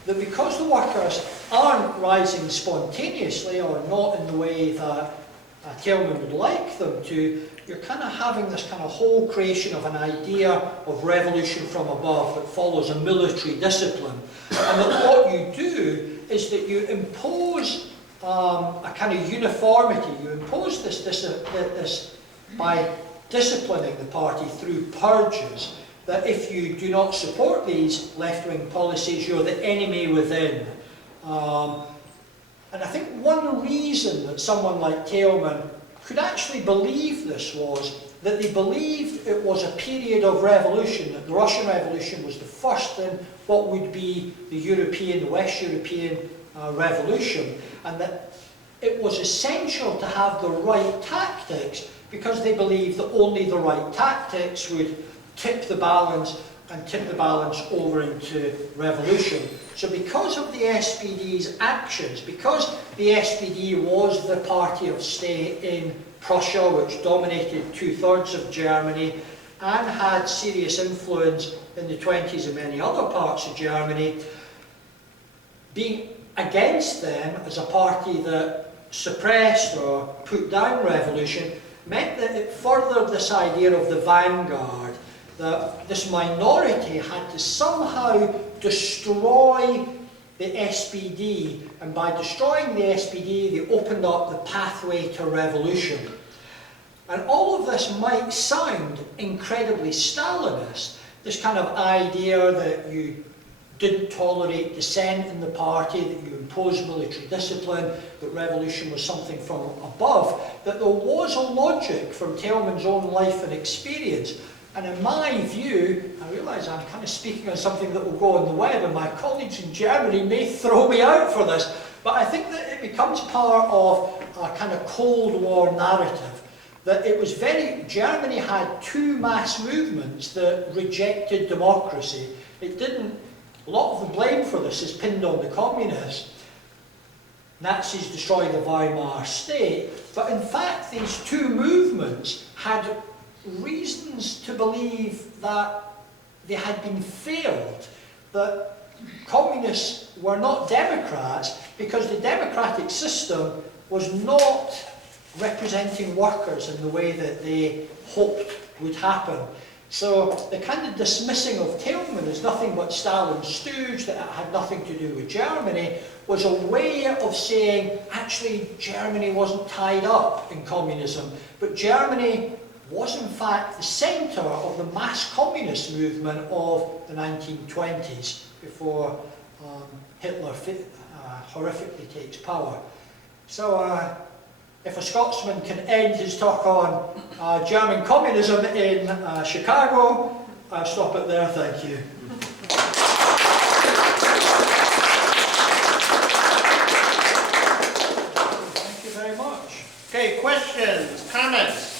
that because the workers aren't rising spontaneously, or not in the way that Thalmann would like them to, you're kind of having this kind of whole creation of an idea of revolution from above that follows a military discipline. And that what you do is that you impose a kind of uniformity. You impose this by disciplining the party through purges, that if you do not support these left-wing policies, you're the enemy within. And I think one reason that someone like Thalmann could actually believe this was that they believed it was a period of revolution, that the Russian Revolution was the first in what would be the West European revolution, and that it was essential to have the right tactics, because they believed that only the right tactics would tip the balance over into revolution. So because of the SPD's actions, because the SPD was the party of state in Prussia, which dominated 2/3 of Germany, and had serious influence in the 20s in many other parts of Germany, being against them as a party that suppressed or put down revolution meant that it furthered this idea of the vanguard, that this minority had to somehow destroy the SPD, and by destroying the SPD they opened up the pathway to revolution. And all of this might sound incredibly Stalinist, this kind of idea that you didn't tolerate dissent in the party, that you imposed military discipline, that revolution was something from above, that there was a logic from Thalmann's own life and experience. And in my view, I realise I'm kind of speaking on something that will go on the web, and my colleagues in Germany may throw me out for this, but I think that it becomes part of a kind of Cold War narrative. That it was Germany had two mass movements that rejected democracy. It didn't, a lot of the blame for this is pinned on the communists. Nazis destroyed the Weimar state, but in fact these two movements had reasons to believe that they had been failed, that communists were not democrats because the democratic system was not representing workers in the way that they hoped would happen. So the kind of dismissing of Thalmann as nothing but Stalin's stooge, that it had nothing to do with Germany, was a way of saying actually Germany wasn't tied up in communism, but Germany was in fact the centre of the mass communist movement of the 1920s, before Hitler horrifically takes power. So if a Scotsman can end his talk on German communism in Chicago, I'll stop it there, thank you. Thank you very much. Okay, questions, comments?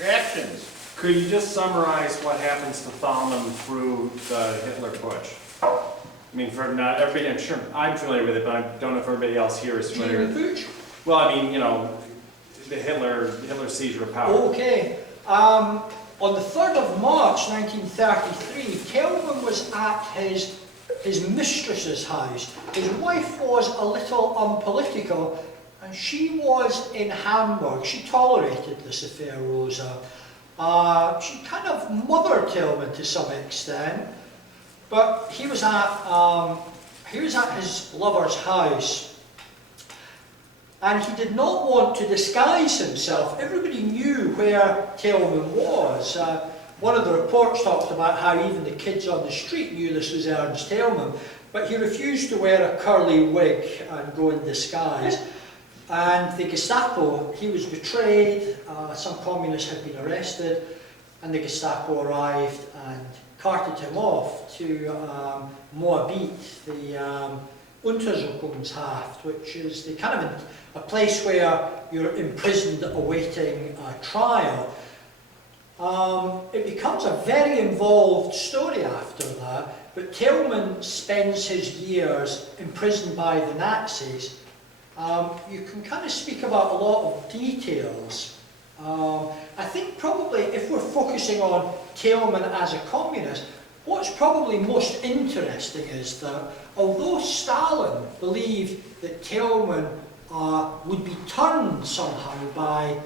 Reactions? Could you just summarize what happens to Thalmann through the Hitler putsch? I mean, for not everybody, I'm sure I'm familiar with it, but I don't know if everybody else here is familiar with it. Well, I mean, you know, the Hitler seizure of power. Okay. On the 3rd of March 1933, Thalmann was at his mistress's house. His wife was a little unpolitical, and she was in Hamburg. She tolerated this affair, Rosa. She kind of mothered Thalmann to some extent, but he was at his lover's house, and he did not want to disguise himself. Everybody knew where Thalmann was. One of the reports talked about how even the kids on the street knew this was Ernst Thalmann, but he refused to wear a curly wig and go in disguise. And the Gestapo, he was betrayed, some communists had been arrested, and the Gestapo arrived and carted him off to Moabit, the Untersuchungshaft, which is the kind of a place where you're imprisoned awaiting a trial. It becomes a very involved story after that, but Thalmann spends his years imprisoned by the Nazis. You can kind of speak about a lot of details. I think probably if we're focusing on Thalmann as a communist, what's probably most interesting is that although Stalin believed that Thalmann would be turned somehow by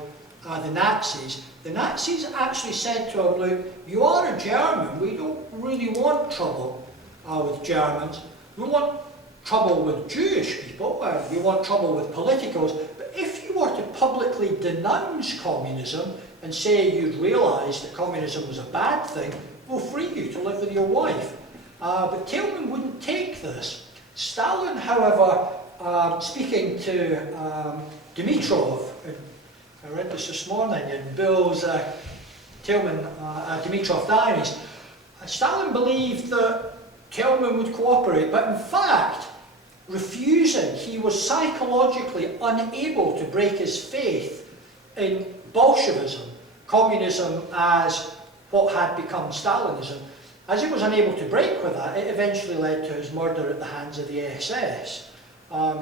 the Nazis actually said to him, look, you are a German, we don't really want trouble with Germans, we want trouble with Jewish people, we want trouble with politicals, but if you were to publicly denounce communism and say you'd realised that communism was a bad thing, we'll free you to live with your wife. But Thalmann wouldn't take this. Stalin, however, speaking to Dimitrov, I read this morning in Bill's Dimitrov diaries, Stalin believed that Thalmann would cooperate, but in fact, refusing, he was psychologically unable to break his faith in Bolshevism, communism as what had become Stalinism. As he was unable to break with that, it eventually led to his murder at the hands of the SS.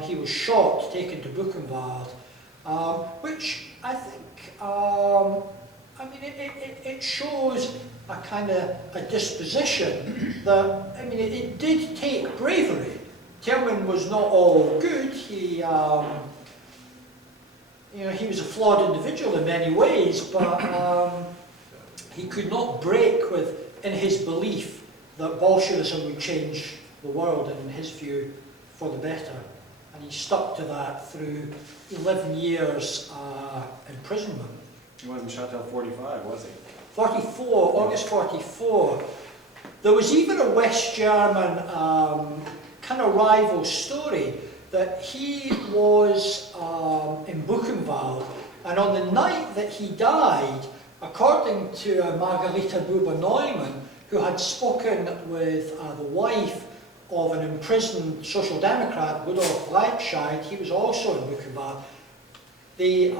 He was shot, taken to Buchenwald, which I think, it shows a kind of a disposition that, it did take bravery. Thalmann was not all good. He was a flawed individual in many ways, but he could not break in his belief that Bolshevism would change the world, and in his view, for the better. And he stuck to that through 11 years imprisonment. He wasn't shot till 45, was he? 44, August 44. There was even a West German kind of rival story that he was in Buchenwald, and on the night that he died, according to Margarita Buber-Neumann, who had spoken with the wife of an imprisoned Social Democrat, Rudolf Leitscheid, he was also in Buchenwald, they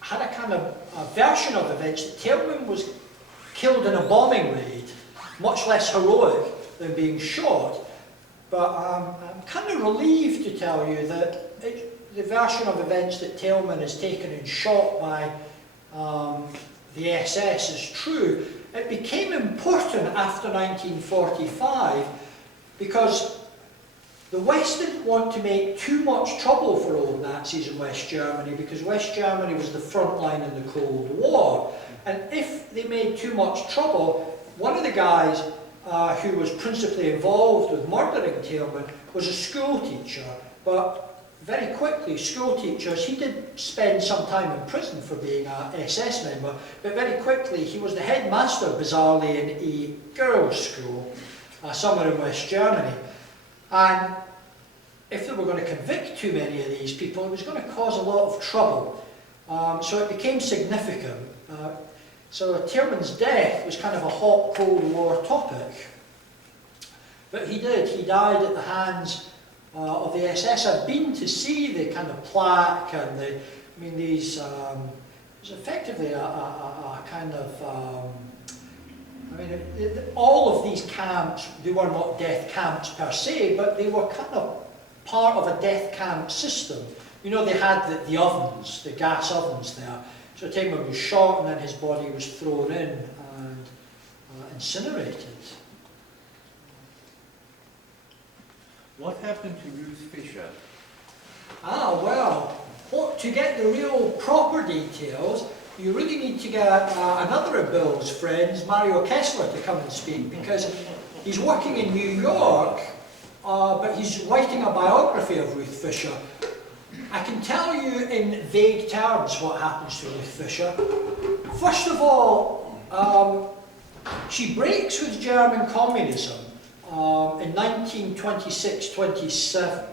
had a kind of a version of events that Thalmann was killed in a bombing raid, much less heroic than being shot. But I'm kind of relieved to tell you that the version of events that Thalmann is taken and shot by the SS is true. It became important after 1945 because the West didn't want to make too much trouble for old Nazis in West Germany, because West Germany was the front line in the Cold War. And if they made too much trouble, one of the guys who was principally involved with murdering Thalmann was a school teacher. But very quickly, school teachers, he did spend some time in prison for being an SS member, but very quickly he was the headmaster, bizarrely, in a girls' school, somewhere in West Germany. And if they were going to convict too many of these people, it was going to cause a lot of trouble. So it became significant. So Thalmann's death was kind of a hot Cold War topic. But he died at the hands of the SS. I've been to see the kind of plaque and these, it was effectively a kind of, all of these camps, they were not death camps per se, but they were kind of part of a death camp system. You know, they had the ovens, the gas ovens there. So Thalmann was shot and then his body was thrown in and incinerated. What happened to Ruth Fisher? Well, to get the real proper details, you really need to get another of Bill's friends, Mario Kessler, to come and speak, because he's working in New York, but he's writing a biography of Ruth Fisher. I can tell you in vague terms what happens to Ruth Fisher. First of all, she breaks with German communism in 1926-27.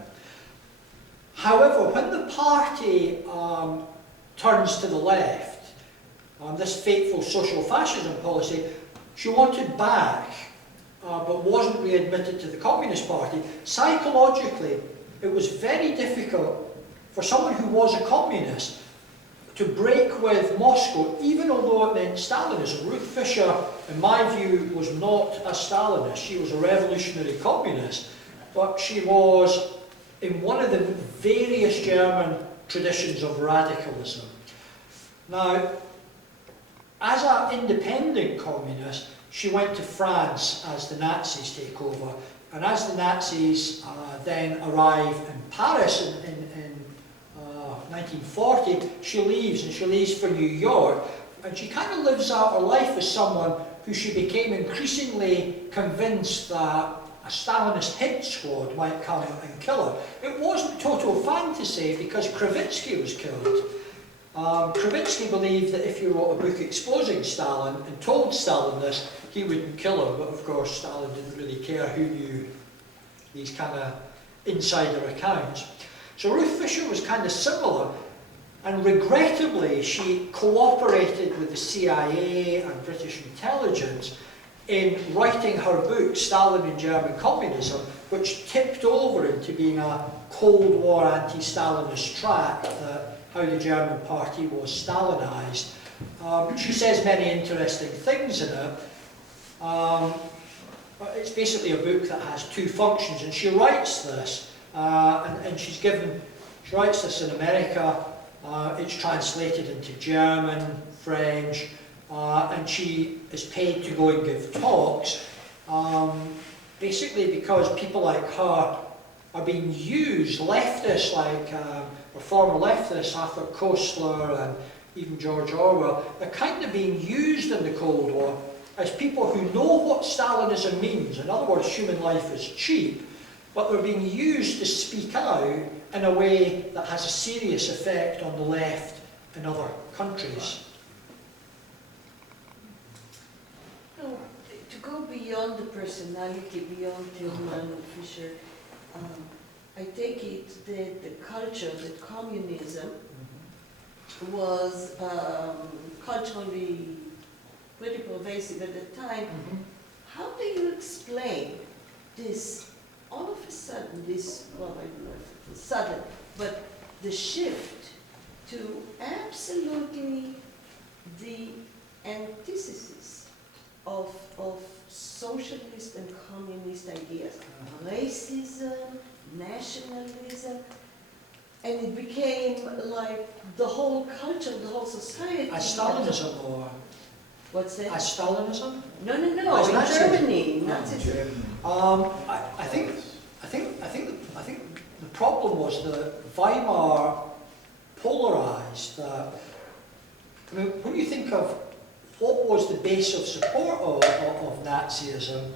However, when the party turns to the left, this fateful social fascism policy, she wanted back, but wasn't readmitted to the Communist Party. Psychologically, it was very difficult for someone who was a communist to break with Moscow, even although it meant Stalinism. Ruth Fisher, in my view, was not a Stalinist. She was a revolutionary communist, but she was in one of the various German traditions of radicalism. Now, as an independent communist, she went to France as the Nazis take over, and as the Nazis then arrive in Paris in 1940, she leaves for New York, and she kind of lives out her life as someone who she became increasingly convinced that a Stalinist hit squad might come and kill her. It wasn't total fantasy because Krivitsky was killed. Krivitsky believed that if you wrote a book exposing Stalin and told Stalin this, he wouldn't kill her, but of course Stalin didn't really care who knew these kind of insider accounts. So Ruth Fisher was kind of similar, and regrettably she cooperated with the CIA and British intelligence in writing her book, Stalin and German Communism, which tipped over into being a Cold War anti-Stalinist tract, how the German party was Stalinized. She says many interesting things in it. But it's basically a book that has two functions, and she writes this, and she writes this in America. It's translated into German, French, and she is paid to go and give talks, basically because people like her are being used, leftists like, or former leftists, Arthur Koestler and even George Orwell, they're kind of being used in the Cold War as people who know what Stalinism means. In other words, human life is cheap, but they're being used to speak out in a way that has a serious effect on the left in other countries. No, to go beyond the personality, beyond Thalmann and Fisher, I take it that the culture, that communism was culturally pretty pervasive at the time. How do you explain this, all of a sudden, this, well, I don't know if it was sudden, but the shift to absolutely the antithesis of socialist and communist ideas, racism, nationalism, and it became like the whole culture, the whole society. As Stalinism, or what's that? as Stalinism? No, As in Nazism? Germany, Nazism. I think the problem was that Weimar polarized. I mean, when you think of what was the base of support of Nazism,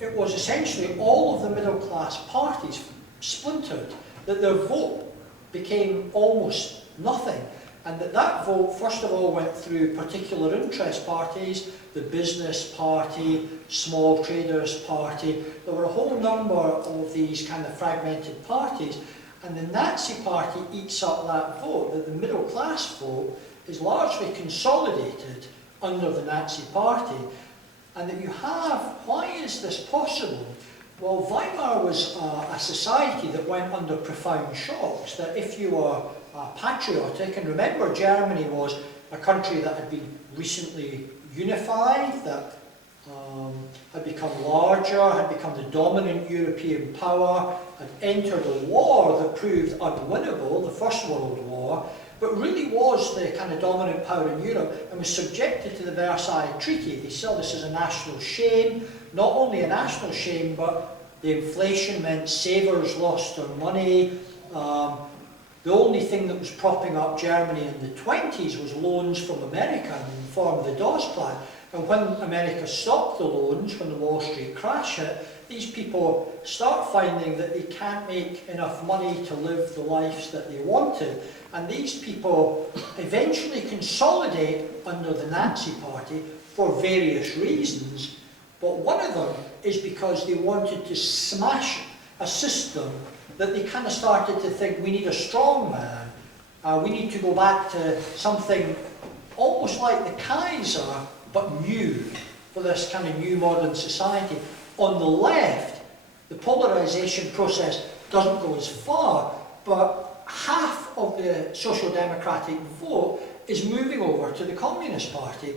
it was essentially all of the middle class parties splintered, that their vote became almost nothing, and that vote first of all went through particular interest parties, the business party, small traders party. There were a whole number of these kind of fragmented parties, and the Nazi party eats up that vote, that the middle class vote is largely consolidated under the Nazi party. And that you have, why is this possible? Well, Weimar was a society that went under profound shocks, that if you were patriotic, and remember Germany was a country that had been recently unified, that had become larger, had become the dominant European power, had entered a war that proved unwinnable, the First World War, but really was the kind of dominant power in Europe and was subjected to the Versailles Treaty. They saw this as a national shame, not only a national shame, but the inflation meant savers lost their money, The only thing that was propping up Germany in the 20s was loans from America in the form of the Dawes Plan. And when America stopped the loans, when the Wall Street crash hit, these people start finding that they can't make enough money to live the lives that they wanted. And these people eventually consolidate under the Nazi Party for various reasons. But one of them is because they wanted to smash a system that they kind of started to think, we need a strong man. We need to go back to something almost like the Kaiser, but new, for this kind of new modern society. On the left, the polarisation process doesn't go as far, but half of the Social Democratic vote is moving over to the Communist Party.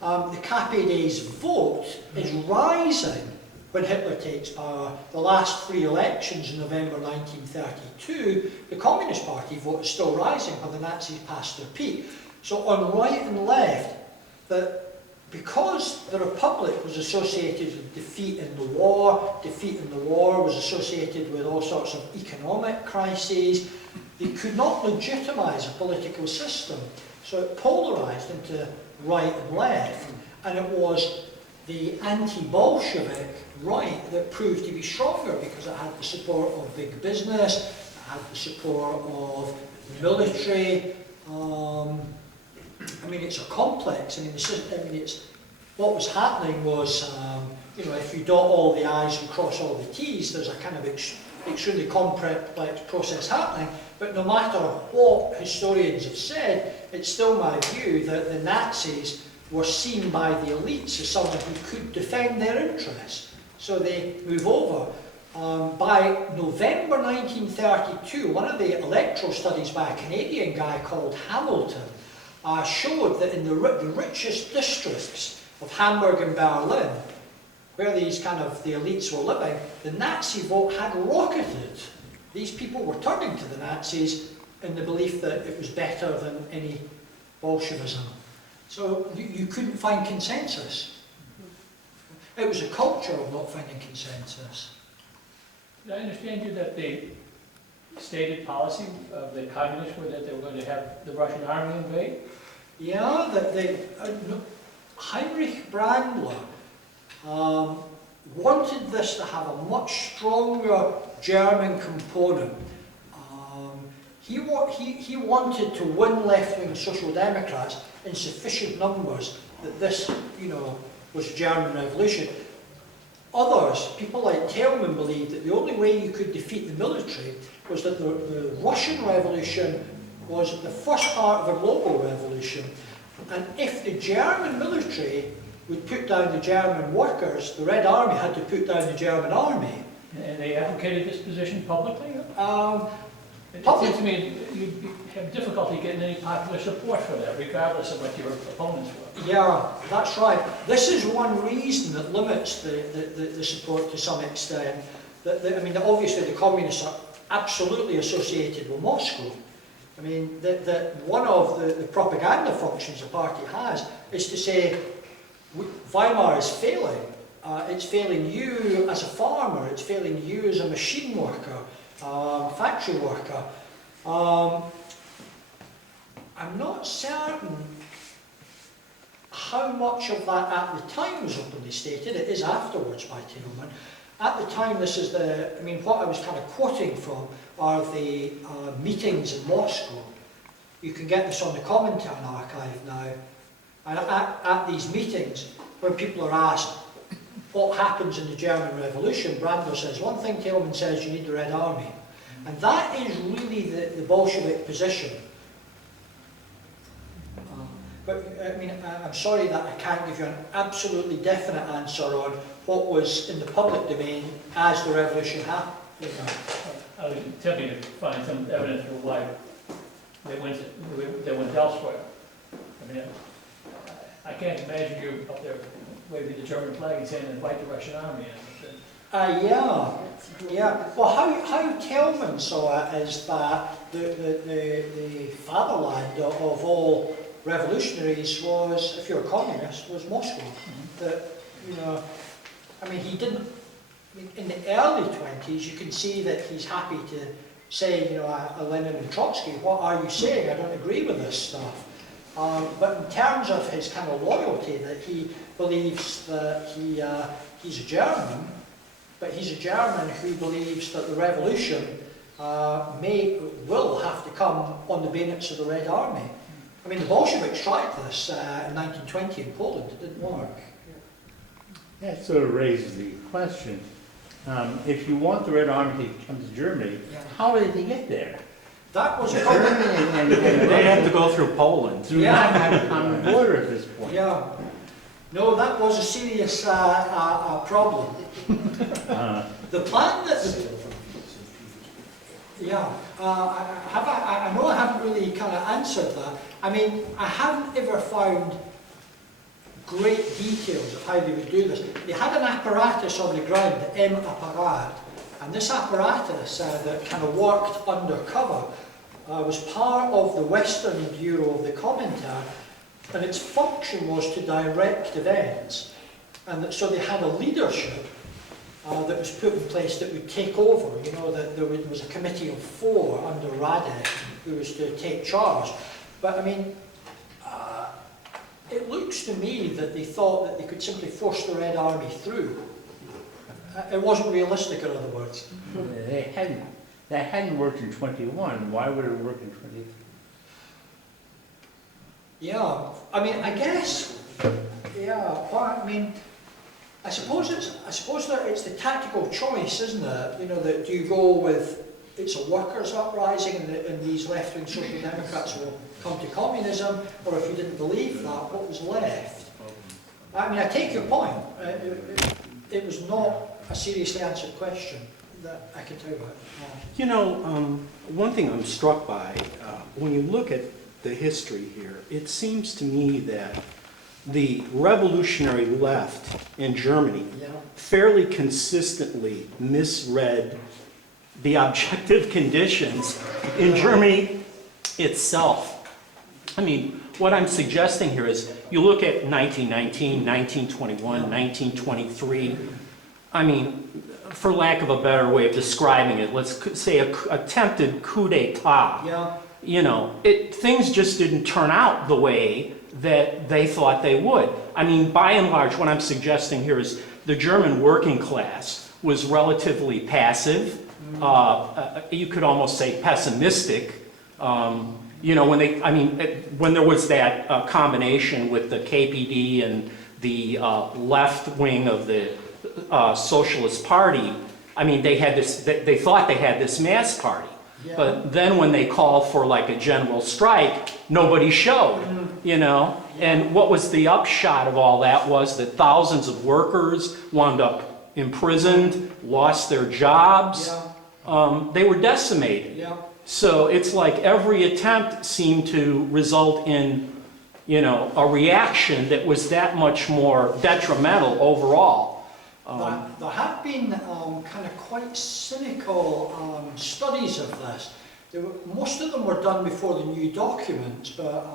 The KPD's vote is rising when Hitler takes power. The last 3 elections in November 1932, the Communist Party vote is still rising when the Nazis passed their peak. So on right and left, because the Republic was associated with defeat in the war was associated with all sorts of economic crises, they could not legitimise a political system. So it polarised into right and left, and it was the anti-Bolshevik right that proved to be stronger because it had the support of big business, it had the support of the military. I mean, it's a complex. I mean, it's what was happening was, you know, if you dot all the I's and cross all the T's, there's a kind of extremely complex process happening. But no matter what historians have said, it's still my view that the Nazis were seen by the elites as someone who could defend their interests. So they move over. By November 1932, one of the electoral studies by a Canadian guy called Hamilton showed that in the richest districts of Hamburg and Berlin, where these the elites were living, the Nazi vote had rocketed. These people were turning to the Nazis in the belief that it was better than any Bolshevism. So you couldn't find consensus. It was a culture of not finding consensus. Did I understand you that the stated policy of the communists were that they were going to have the Russian army invade? Yeah, Heinrich Brandler wanted this to have a much stronger German component. He wanted to win left-wing Social Democrats in sufficient numbers that this, was a German revolution. Others, people like Thalmann, believed that the only way you could defeat the military was that the Russian Revolution was the first part of a global revolution. And if the German military would put down the German workers, the Red Army had to put down the German army. And they advocated this position publicly? It seems to me you'd have difficulty getting any popular support for that, regardless of what your opponents were. Yeah, that's right. This is one reason that limits the support to some extent. Obviously the communists are absolutely associated with Moscow. I mean, one of the propaganda functions the party has is to say, Weimar is failing. It's failing you as a farmer, it's failing you as a machine worker, factory worker. I'm not certain how much of that at the time was openly stated. It is afterwards by Thalmann. At the time, this is what I was kind of quoting from are the meetings in Moscow. You can get this on the Comintern archive now. And at these meetings, when people are asked what happens in the German Revolution, Brandler says one thing, Thalmann says you need the Red Army. And that is really the Bolshevik position. I'm sorry that I can't give you an absolutely definite answer on what was in the public domain as the revolution happened. I was attempting to find some evidence for why they went elsewhere. I can't imagine you up there waving the German flag and saying invite the Russian army in. Yeah. Well, how Thalmann saw it is that the fatherland of all revolutionaries was, if you're a communist, was Moscow. That, he didn't, in the early 20s, you can see that he's happy to saying, you know, Lenin and Trotsky, what are you saying? I don't agree with this stuff. But in terms of his kind of loyalty, that he believes that he's a German, but he's a German who believes that the revolution will have to come on the bayonets of the Red Army. I mean, the Bolsheviks tried this in 1920 in Poland. It didn't work. That sort of raises the question. If you want the Red Army to come to Germany, how did they get there? That was a Germany and They have to go through Poland. do not have a common border at this point. Yeah. No, that was a serious problem. The plan that... Yeah, I know I haven't really kind of answered that. I mean, I haven't ever found great details of how they would do this. They had an apparatus on the ground, the M-apparat, and this apparatus that kind of worked undercover was part of the Western Bureau of the Comintern, and its function was to direct events. And so they had a leadership that was put in place that would take over. You know, that there was a committee of 4 under Radek who was to take charge. But I mean, it looks to me that they thought that they could simply force the Red Army through. It wasn't realistic, in other words. That hadn't worked in 21. Why would it work in 23? Yeah, I mean, I guess, yeah, well, I mean, I suppose that it's the tactical choice, isn't it? You know, that do you go with, it's a workers' uprising and these left-wing social democrats will come to communism, or if you didn't believe that, what was left? I mean, I take your point. It was not a seriously answered question that I can tell you about. You know, one thing I'm struck by, when you look at the history here, it seems to me that the revolutionary left in Germany fairly consistently misread the objective conditions in Germany itself. I mean, what I'm suggesting here is you look at 1919, 1921, 1923. I mean, for lack of a better way of describing it, let's say an attempted coup d'etat. Yeah. You know, things just didn't turn out the way that they thought they would. I mean, by and large, what I'm suggesting here is the German working class was relatively passive. You could almost say pessimistic. You know, when there was that combination with the KPD and the left wing of the Socialist Party, I mean, they thought they had this mass party. Yeah. But then when they called for like a general strike, nobody showed, you know? And what was the upshot of all that was that thousands of workers wound up imprisoned, lost their jobs. They were decimated. Yeah. So it's like every attempt seemed to result in, you know, a reaction that was that much more detrimental overall. There have been kind of quite cynical studies of this. Most of them were done before the new documents, but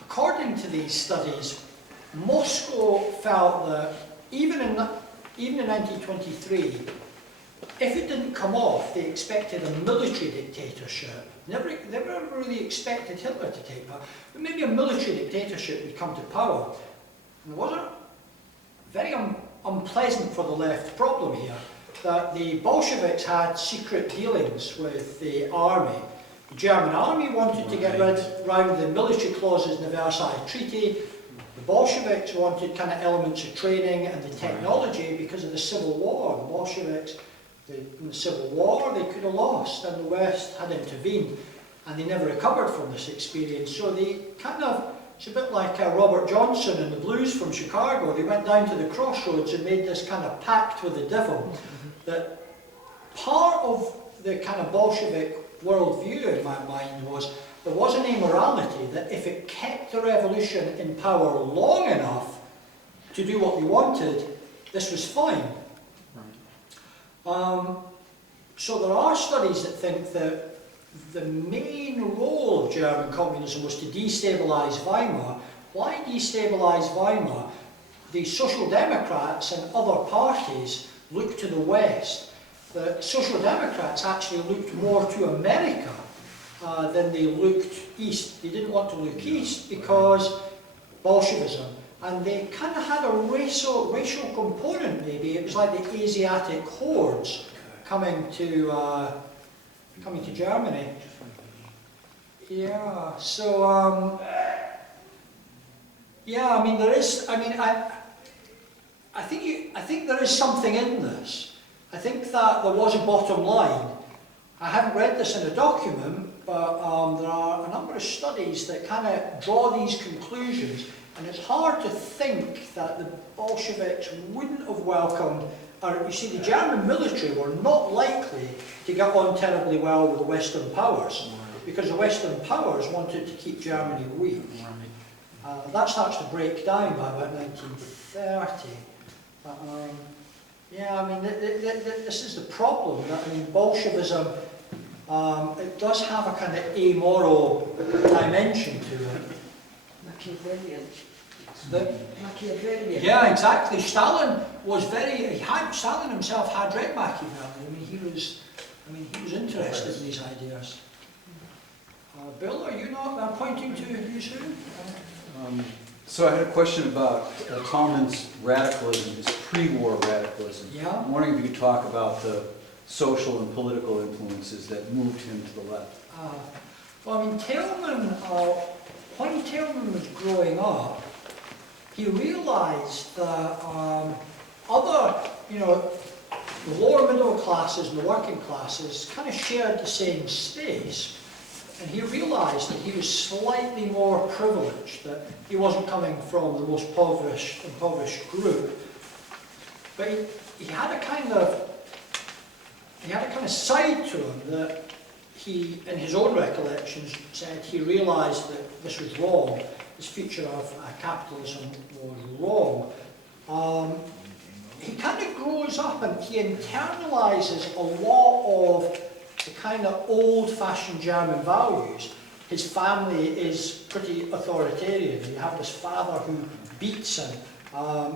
according to these studies, Moscow felt that even in 1923, if it didn't come off, they expected a military dictatorship. They never really expected Hitler to take power, but maybe a military dictatorship would come to power. And it wasn't very unpleasant for the left problem here that the Bolsheviks had secret dealings with the army. The German army wanted to get round the military clauses in the Versailles Treaty. The Bolsheviks wanted kind of elements of training and the technology because of the Civil War. The Bolsheviks, in the Civil War, they could have lost, and the West had intervened, and they never recovered from this experience. So they kind of, it's a bit like Robert Johnson and the Blues from Chicago. They went down to the crossroads and made this kind of pact with the devil. That part of the kind of Bolshevik worldview in my mind was there was an amorality that if it kept the revolution in power long enough to do what they wanted, this was fine. So there are studies that think that the main role of German communism was to destabilize Weimar. Why destabilize Weimar? The Social Democrats and other parties looked to the West the Social Democrats actually looked more to America than they looked east. They didn't want to look east because Bolshevism. And they kind of had a racial component, maybe. It was like the Asiatic hordes coming to Germany. Yeah, so, yeah, I mean, there is, I mean, I think there is something in this. I think that there was a bottom line. I haven't read this in a document, but there are a number of studies that kind of draw these conclusions. And it's hard to think that the Bolsheviks wouldn't have welcomed, or you see, the German military were not likely to get on terribly well with the Western powers, because the Western powers wanted to keep Germany weak. That starts to break down by about 1930. Yeah, I mean, this is the problem. That, I mean, Bolshevism, it does have a kind of amoral dimension to it. Machiavellian. The, Machiavellian. yeah, exactly. Stalin himself had read Machiavelli. I mean, he was interested in these ideas. Bill, are you not pointing to you soon? So I had a question about Thalmann's radicalism, his pre-war radicalism. Yeah. I'm wondering if you could talk about the social and political influences that moved him to the left. Well, I mean, Thalmann, when Thalmann was growing up, he realised that other, you know, the lower middle classes and the working classes kind of shared the same space. And he realised that he was slightly more privileged, that he wasn't coming from the most impoverished group. But he had a kind of side to him that he, in his own recollections, said he realised that this was wrong. This feature of capitalism was wrong. He kind of grows up and he internalises a lot of the kind of old-fashioned German values. His family is pretty authoritarian. You have this father who beats him. On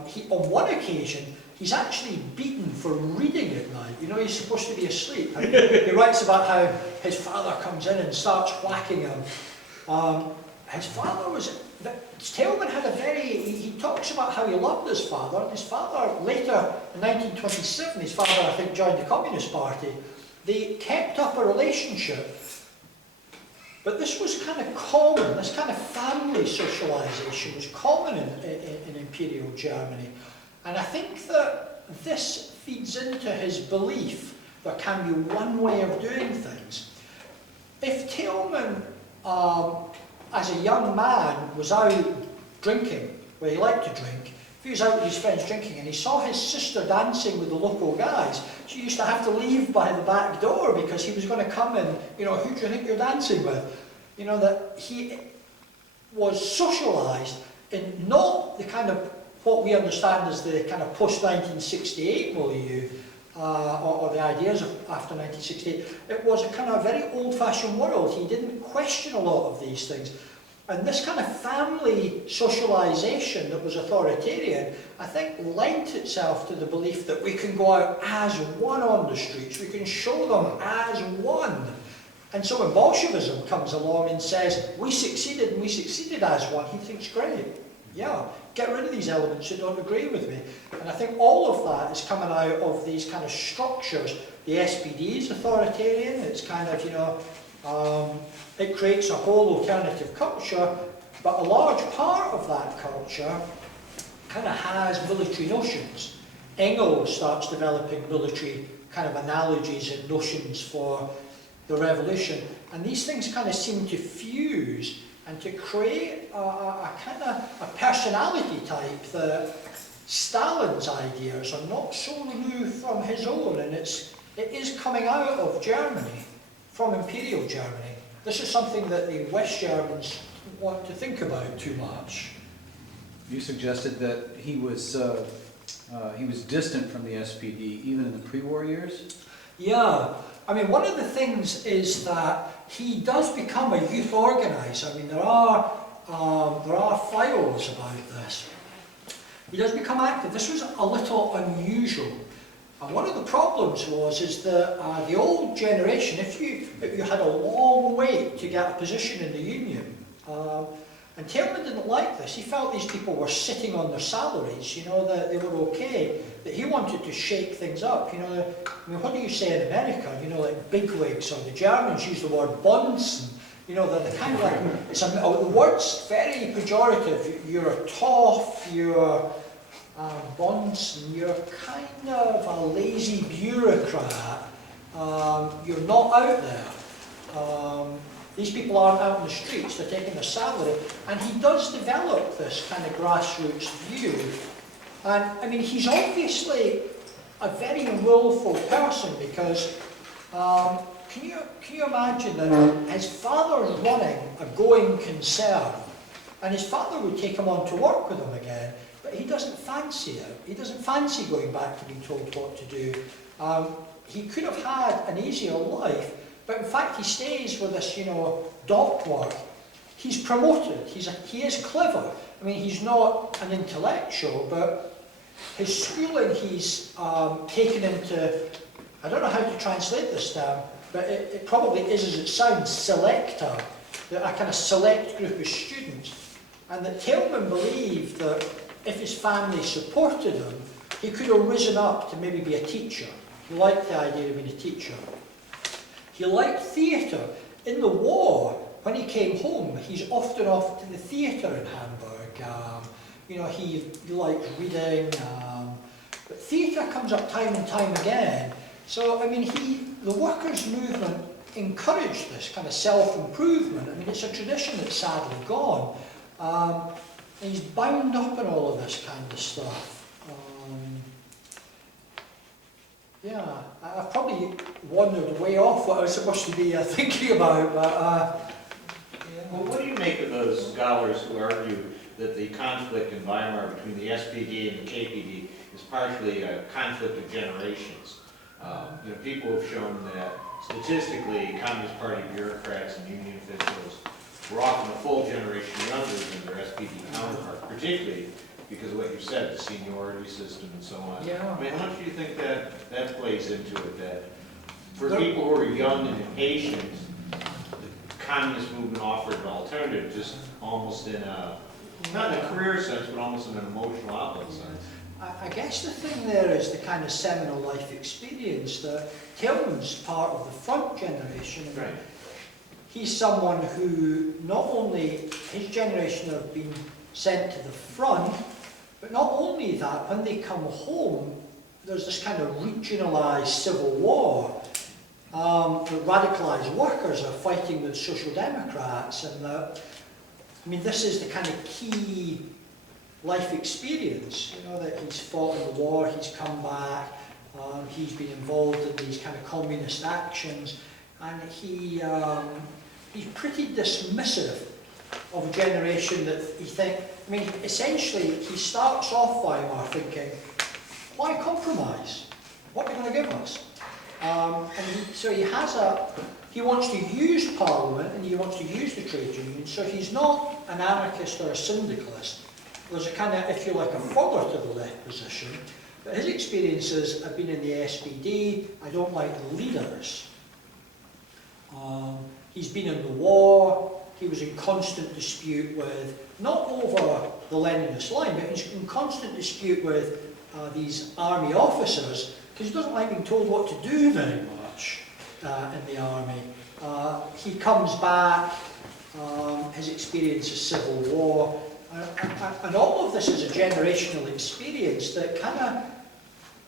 one occasion, he's actually beaten for reading at night. You know, he's supposed to be asleep. And he writes about how his father comes in and starts whacking him. His father was... Thalmann had a very... He talks about how he loved his father. And his father, later, in 1927, his father, I think, joined the Communist Party. They kept up a relationship. But this was kind of common. This kind of family socialisation was common in Imperial Germany. And I think that this feeds into his belief there can be one way of doing things. If Thalmann, as a young man, was out drinking, where he liked to drink, if he was out with his friends drinking and he saw his sister dancing with the local guys, she used to have to leave by the back door because he was going to come and, you know, who do you think you're dancing with? You know, that he was socialised in not the kind of what we understand as the kind of post-1968 milieu, or the ideas of after 1968. It was a kind of very old-fashioned world. He didn't question a lot of these things. And this kind of family socialisation that was authoritarian, I think, lent itself to the belief that we can go out as one on the streets, we can show them as one. And so when Bolshevism comes along and says, we succeeded and we succeeded as one, he thinks, great, yeah, get rid of these elements that don't agree with me. And I think all of that is coming out of these kind of structures. The SPD is authoritarian, it's kind of, you know, it creates a whole alternative culture, but a large part of that culture kind of has military notions. Engels starts developing military kind of analogies and notions for the revolution, and these things kind of seem to fuse and to create a kind of a personality type that Stalin's ideas are not so removed from his own, and it is coming out of Germany, from Imperial Germany. This is something that the West Germans want to think about too much. You suggested that he was distant from the SPD even in the pre-war years? Yeah, I mean, one of the things is that he does become a youth organiser. I mean, there are files about this. He does become active. This was a little unusual. And one of the problems is that the old generation, if you had a long wait to get a position in the union, and Thalmann didn't like this. He felt these people were sitting on their salaries, you know, that they were okay, that he wanted to shake things up, you know. I mean, what do you say in America, you know, like bigwigs, or the Germans use the word Bonzen, you know, they're the kind of like, the word's very pejorative. You're a toff, you're Bonzen, you're kind of a lazy bureaucrat, you're not out there. These people aren't out in the streets, they're taking their salary, and he does develop this kind of grassroots view. And I mean, he's obviously a very willful person, because can you imagine that his father's running a going concern, and his father would take him on to work with him again, but he doesn't fancy it. He doesn't fancy going back to being told what to do. He could have had an easier life, but in fact he stays with this, you know, dock work. He's promoted, he is clever. I mean, he's not an intellectual, but his schooling he's taken into, I don't know how to translate this term, but it probably is as it sounds, selector, a kind of select group of students. And that Thalmann believed that if his family supported him, he could have risen up to maybe be a teacher. He liked the idea of being a teacher. He liked theatre. In the war, when he came home, he's often off to the theatre in Hamburg. You know, he liked reading, but theatre comes up time and time again. So, I mean, the workers' movement encouraged this kind of self-improvement. I mean, it's a tradition that's sadly gone. And he's bound up in all of this kind of stuff. Yeah, I've probably wandered way off what I was supposed to be thinking about, but yeah. Well, what do you make of those scholars who argue that the conflict in Weimar between the SPD and the KPD is partially a conflict of generations? You know, people have shown that statistically, Communist Party bureaucrats and union officials were often a full generation younger than their SPD counterparts, particularly because of what you said, the seniority system and so on. Yeah. I mean, how much do you think that plays into it, that for people who are young and impatient, the communist movement offered an alternative, just almost in a, not in a career sense, but almost in an emotional outlet sense? I guess the thing there is the kind of seminal life experience that Thalmann's part of the front generation. Right. He's someone who not only, his generation have been sent to the front, but not only that, when they come home, there's this kind of regionalised civil war. The radicalised workers are fighting with Social Democrats, and I mean, this is the kind of key life experience, you know, that he's fought in the war, he's come back, he's been involved in these kind of communist actions, and he's pretty dismissive of a generation that he thinks, I mean, essentially he starts off Weimar thinking, why compromise? What are they going to give us? So he wants to use Parliament and he wants to use the trade union, so he's not an anarchist or a syndicalist. There's a kind of, if you like, a further to the left position, but his experiences have been in the SPD. I don't like the leaders. He's been in the war. He was in constant dispute with, not over the Leninist line, but he's in constant dispute with these army officers, because he doesn't like being told what to do very much in the army. He comes back, his experience of civil war, and all of this is a generational experience that kind of,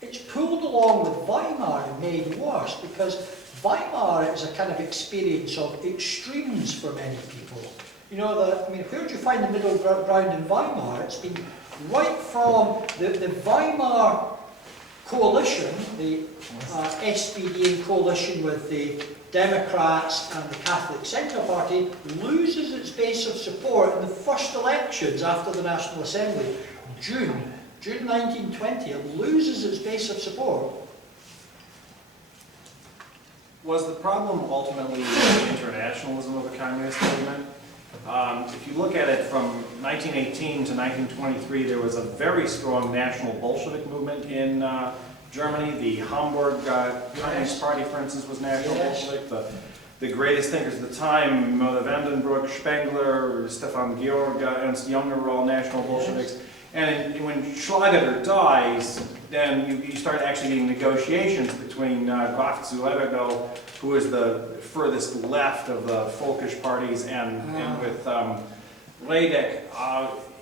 it's pulled along with Weimar and made worse, because Weimar is a kind of experience of extremes for many people. You know, I mean, where do you find the middle ground in Weimar? It's been right from the Weimar coalition, the SPD in coalition with the Democrats and the Catholic Centre Party, loses its base of support in the first elections after the National Assembly. June 1920, it loses its base of support. Was the problem ultimately the internationalism of the communist movement? If you look at it from 1918 to 1923, there was a very strong national Bolshevik movement in Germany. The Hamburg Communist Party, for instance, was National Yes. Bolshevik. The greatest thinkers of the time, Mother Vandenbroek, Spengler, Stefan Georg, Ernst Jünger were all National Bolsheviks. And when Schlager dies, then you start actually getting negotiations between Graf zu Leverdo, who was the furthest left of the folkish parties, and with Radek.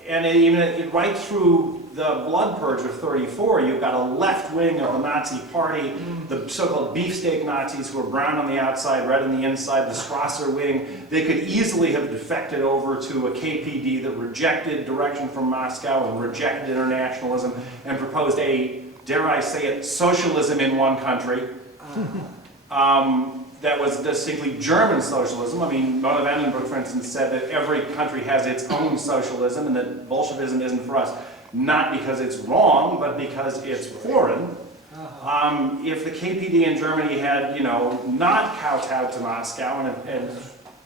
And even right through the blood purge of '34, you've got a left wing of the Nazi party, the so-called beefsteak Nazis who are brown on the outside, red on the inside, the Strasser wing. They could easily have defected over to a KPD that rejected direction from Moscow and rejected internationalism and proposed a, dare I say it, socialism in one country. That was distinctly German socialism. I mean, Mother Vandenbroek, for instance, said that every country has its own socialism and that Bolshevism isn't for us. Not because it's wrong, but because it's foreign. If the KPD in Germany had, you know, not kowtowed to Moscow and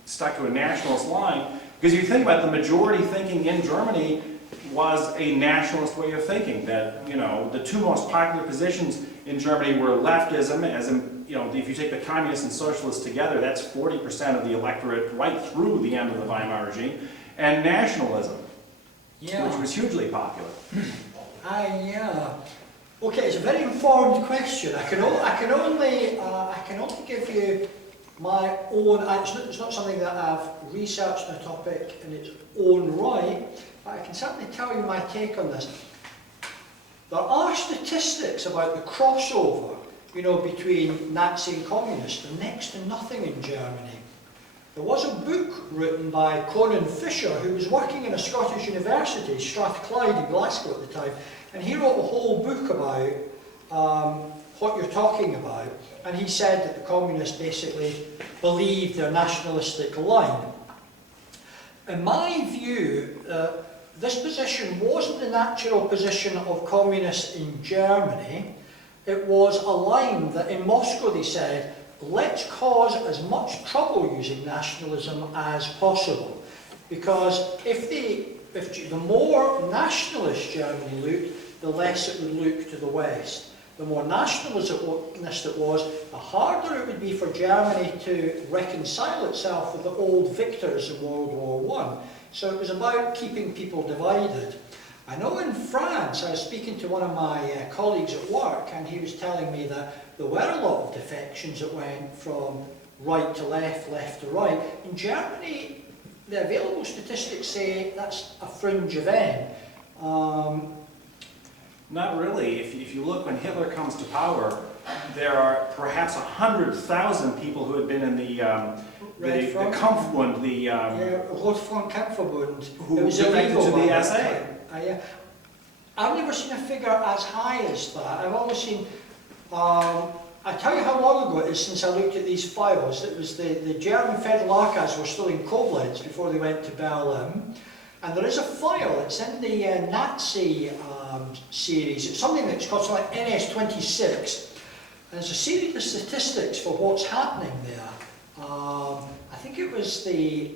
stuck to a nationalist line, because you think about it, the majority thinking in Germany was a nationalist way of thinking, that, you know, the two most popular positions in Germany were leftism, as in, you know, if you take the communists and socialists together, that's 40% of the electorate right through the end of the Weimar regime, and nationalism, which was hugely popular. Okay, it's a very informed question. I can only give you my own. It's not something that I've researched on the topic in its own right, but I can certainly tell you my take on this. There are statistics about the crossover, you know, between Nazi and communist. They're next to nothing in Germany. There was a book written by Conan Fisher, who was working in a Scottish university, Strathclyde in Glasgow at the time, and he wrote a whole book about what you're talking about, and he said that the communists basically believed their nationalistic line. In my view, this position wasn't the natural position of communists in Germany. It was a line that in Moscow they said, let's cause as much trouble using nationalism as possible. Because if the more nationalist Germany looked, the less it would look to the West. The more nationalist it was, the harder it would be for Germany to reconcile itself with the old victors in World War I. So it was about keeping people divided. I know in France, I was speaking to one of my colleagues at work, and he was telling me that there were a lot of defections that went from right to left, left to right. In Germany, the available statistics say that's a fringe event. Not really. If you look when Hitler comes to power, there are perhaps 100,000 people who had been in the Kampfbund, Rotfront-Kampfverbund, who defected to the SA. I've never seen a figure as high as that. I've always seen, I tell you how long ago it is since I looked at these files. It was the German Federal Archives were still in Koblenz before they went to Berlin. And there is a file, it's in the Nazi series. It's something that's called something like NS26. And there's a series of statistics for what's happening there. I think it was the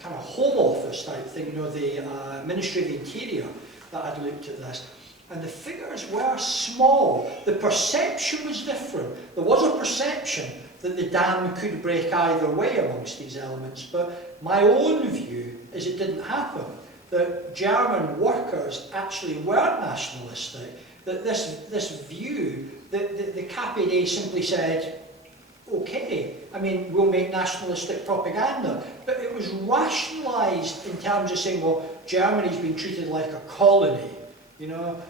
kind of Home Office type thing, you know, the Ministry of the Interior that had looked at this. And the figures were small. The perception was different. There was a perception that the dam could break either way amongst these elements, but my own view is it didn't happen. That German workers actually weren't nationalistic, that this view, that the KPD simply said, okay, I mean, we'll make nationalistic propaganda, but it was rationalised in terms of saying, well, Germany's been treated like a colony, you know,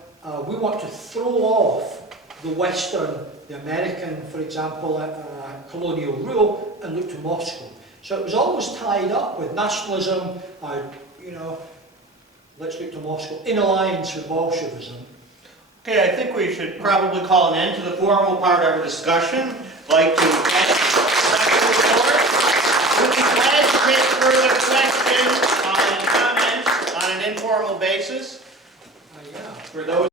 we want to throw off the Western, the American, for example, colonial rule and look to Moscow. So it was always tied up with nationalism, you know, let's look to Moscow, in alliance with Bolshevism. Okay, I think we should probably call an end to the formal part of our discussion. I'd like to ask Dr. LaPorte. We'll be glad to take further questions and comments on an informal basis. Yeah. For those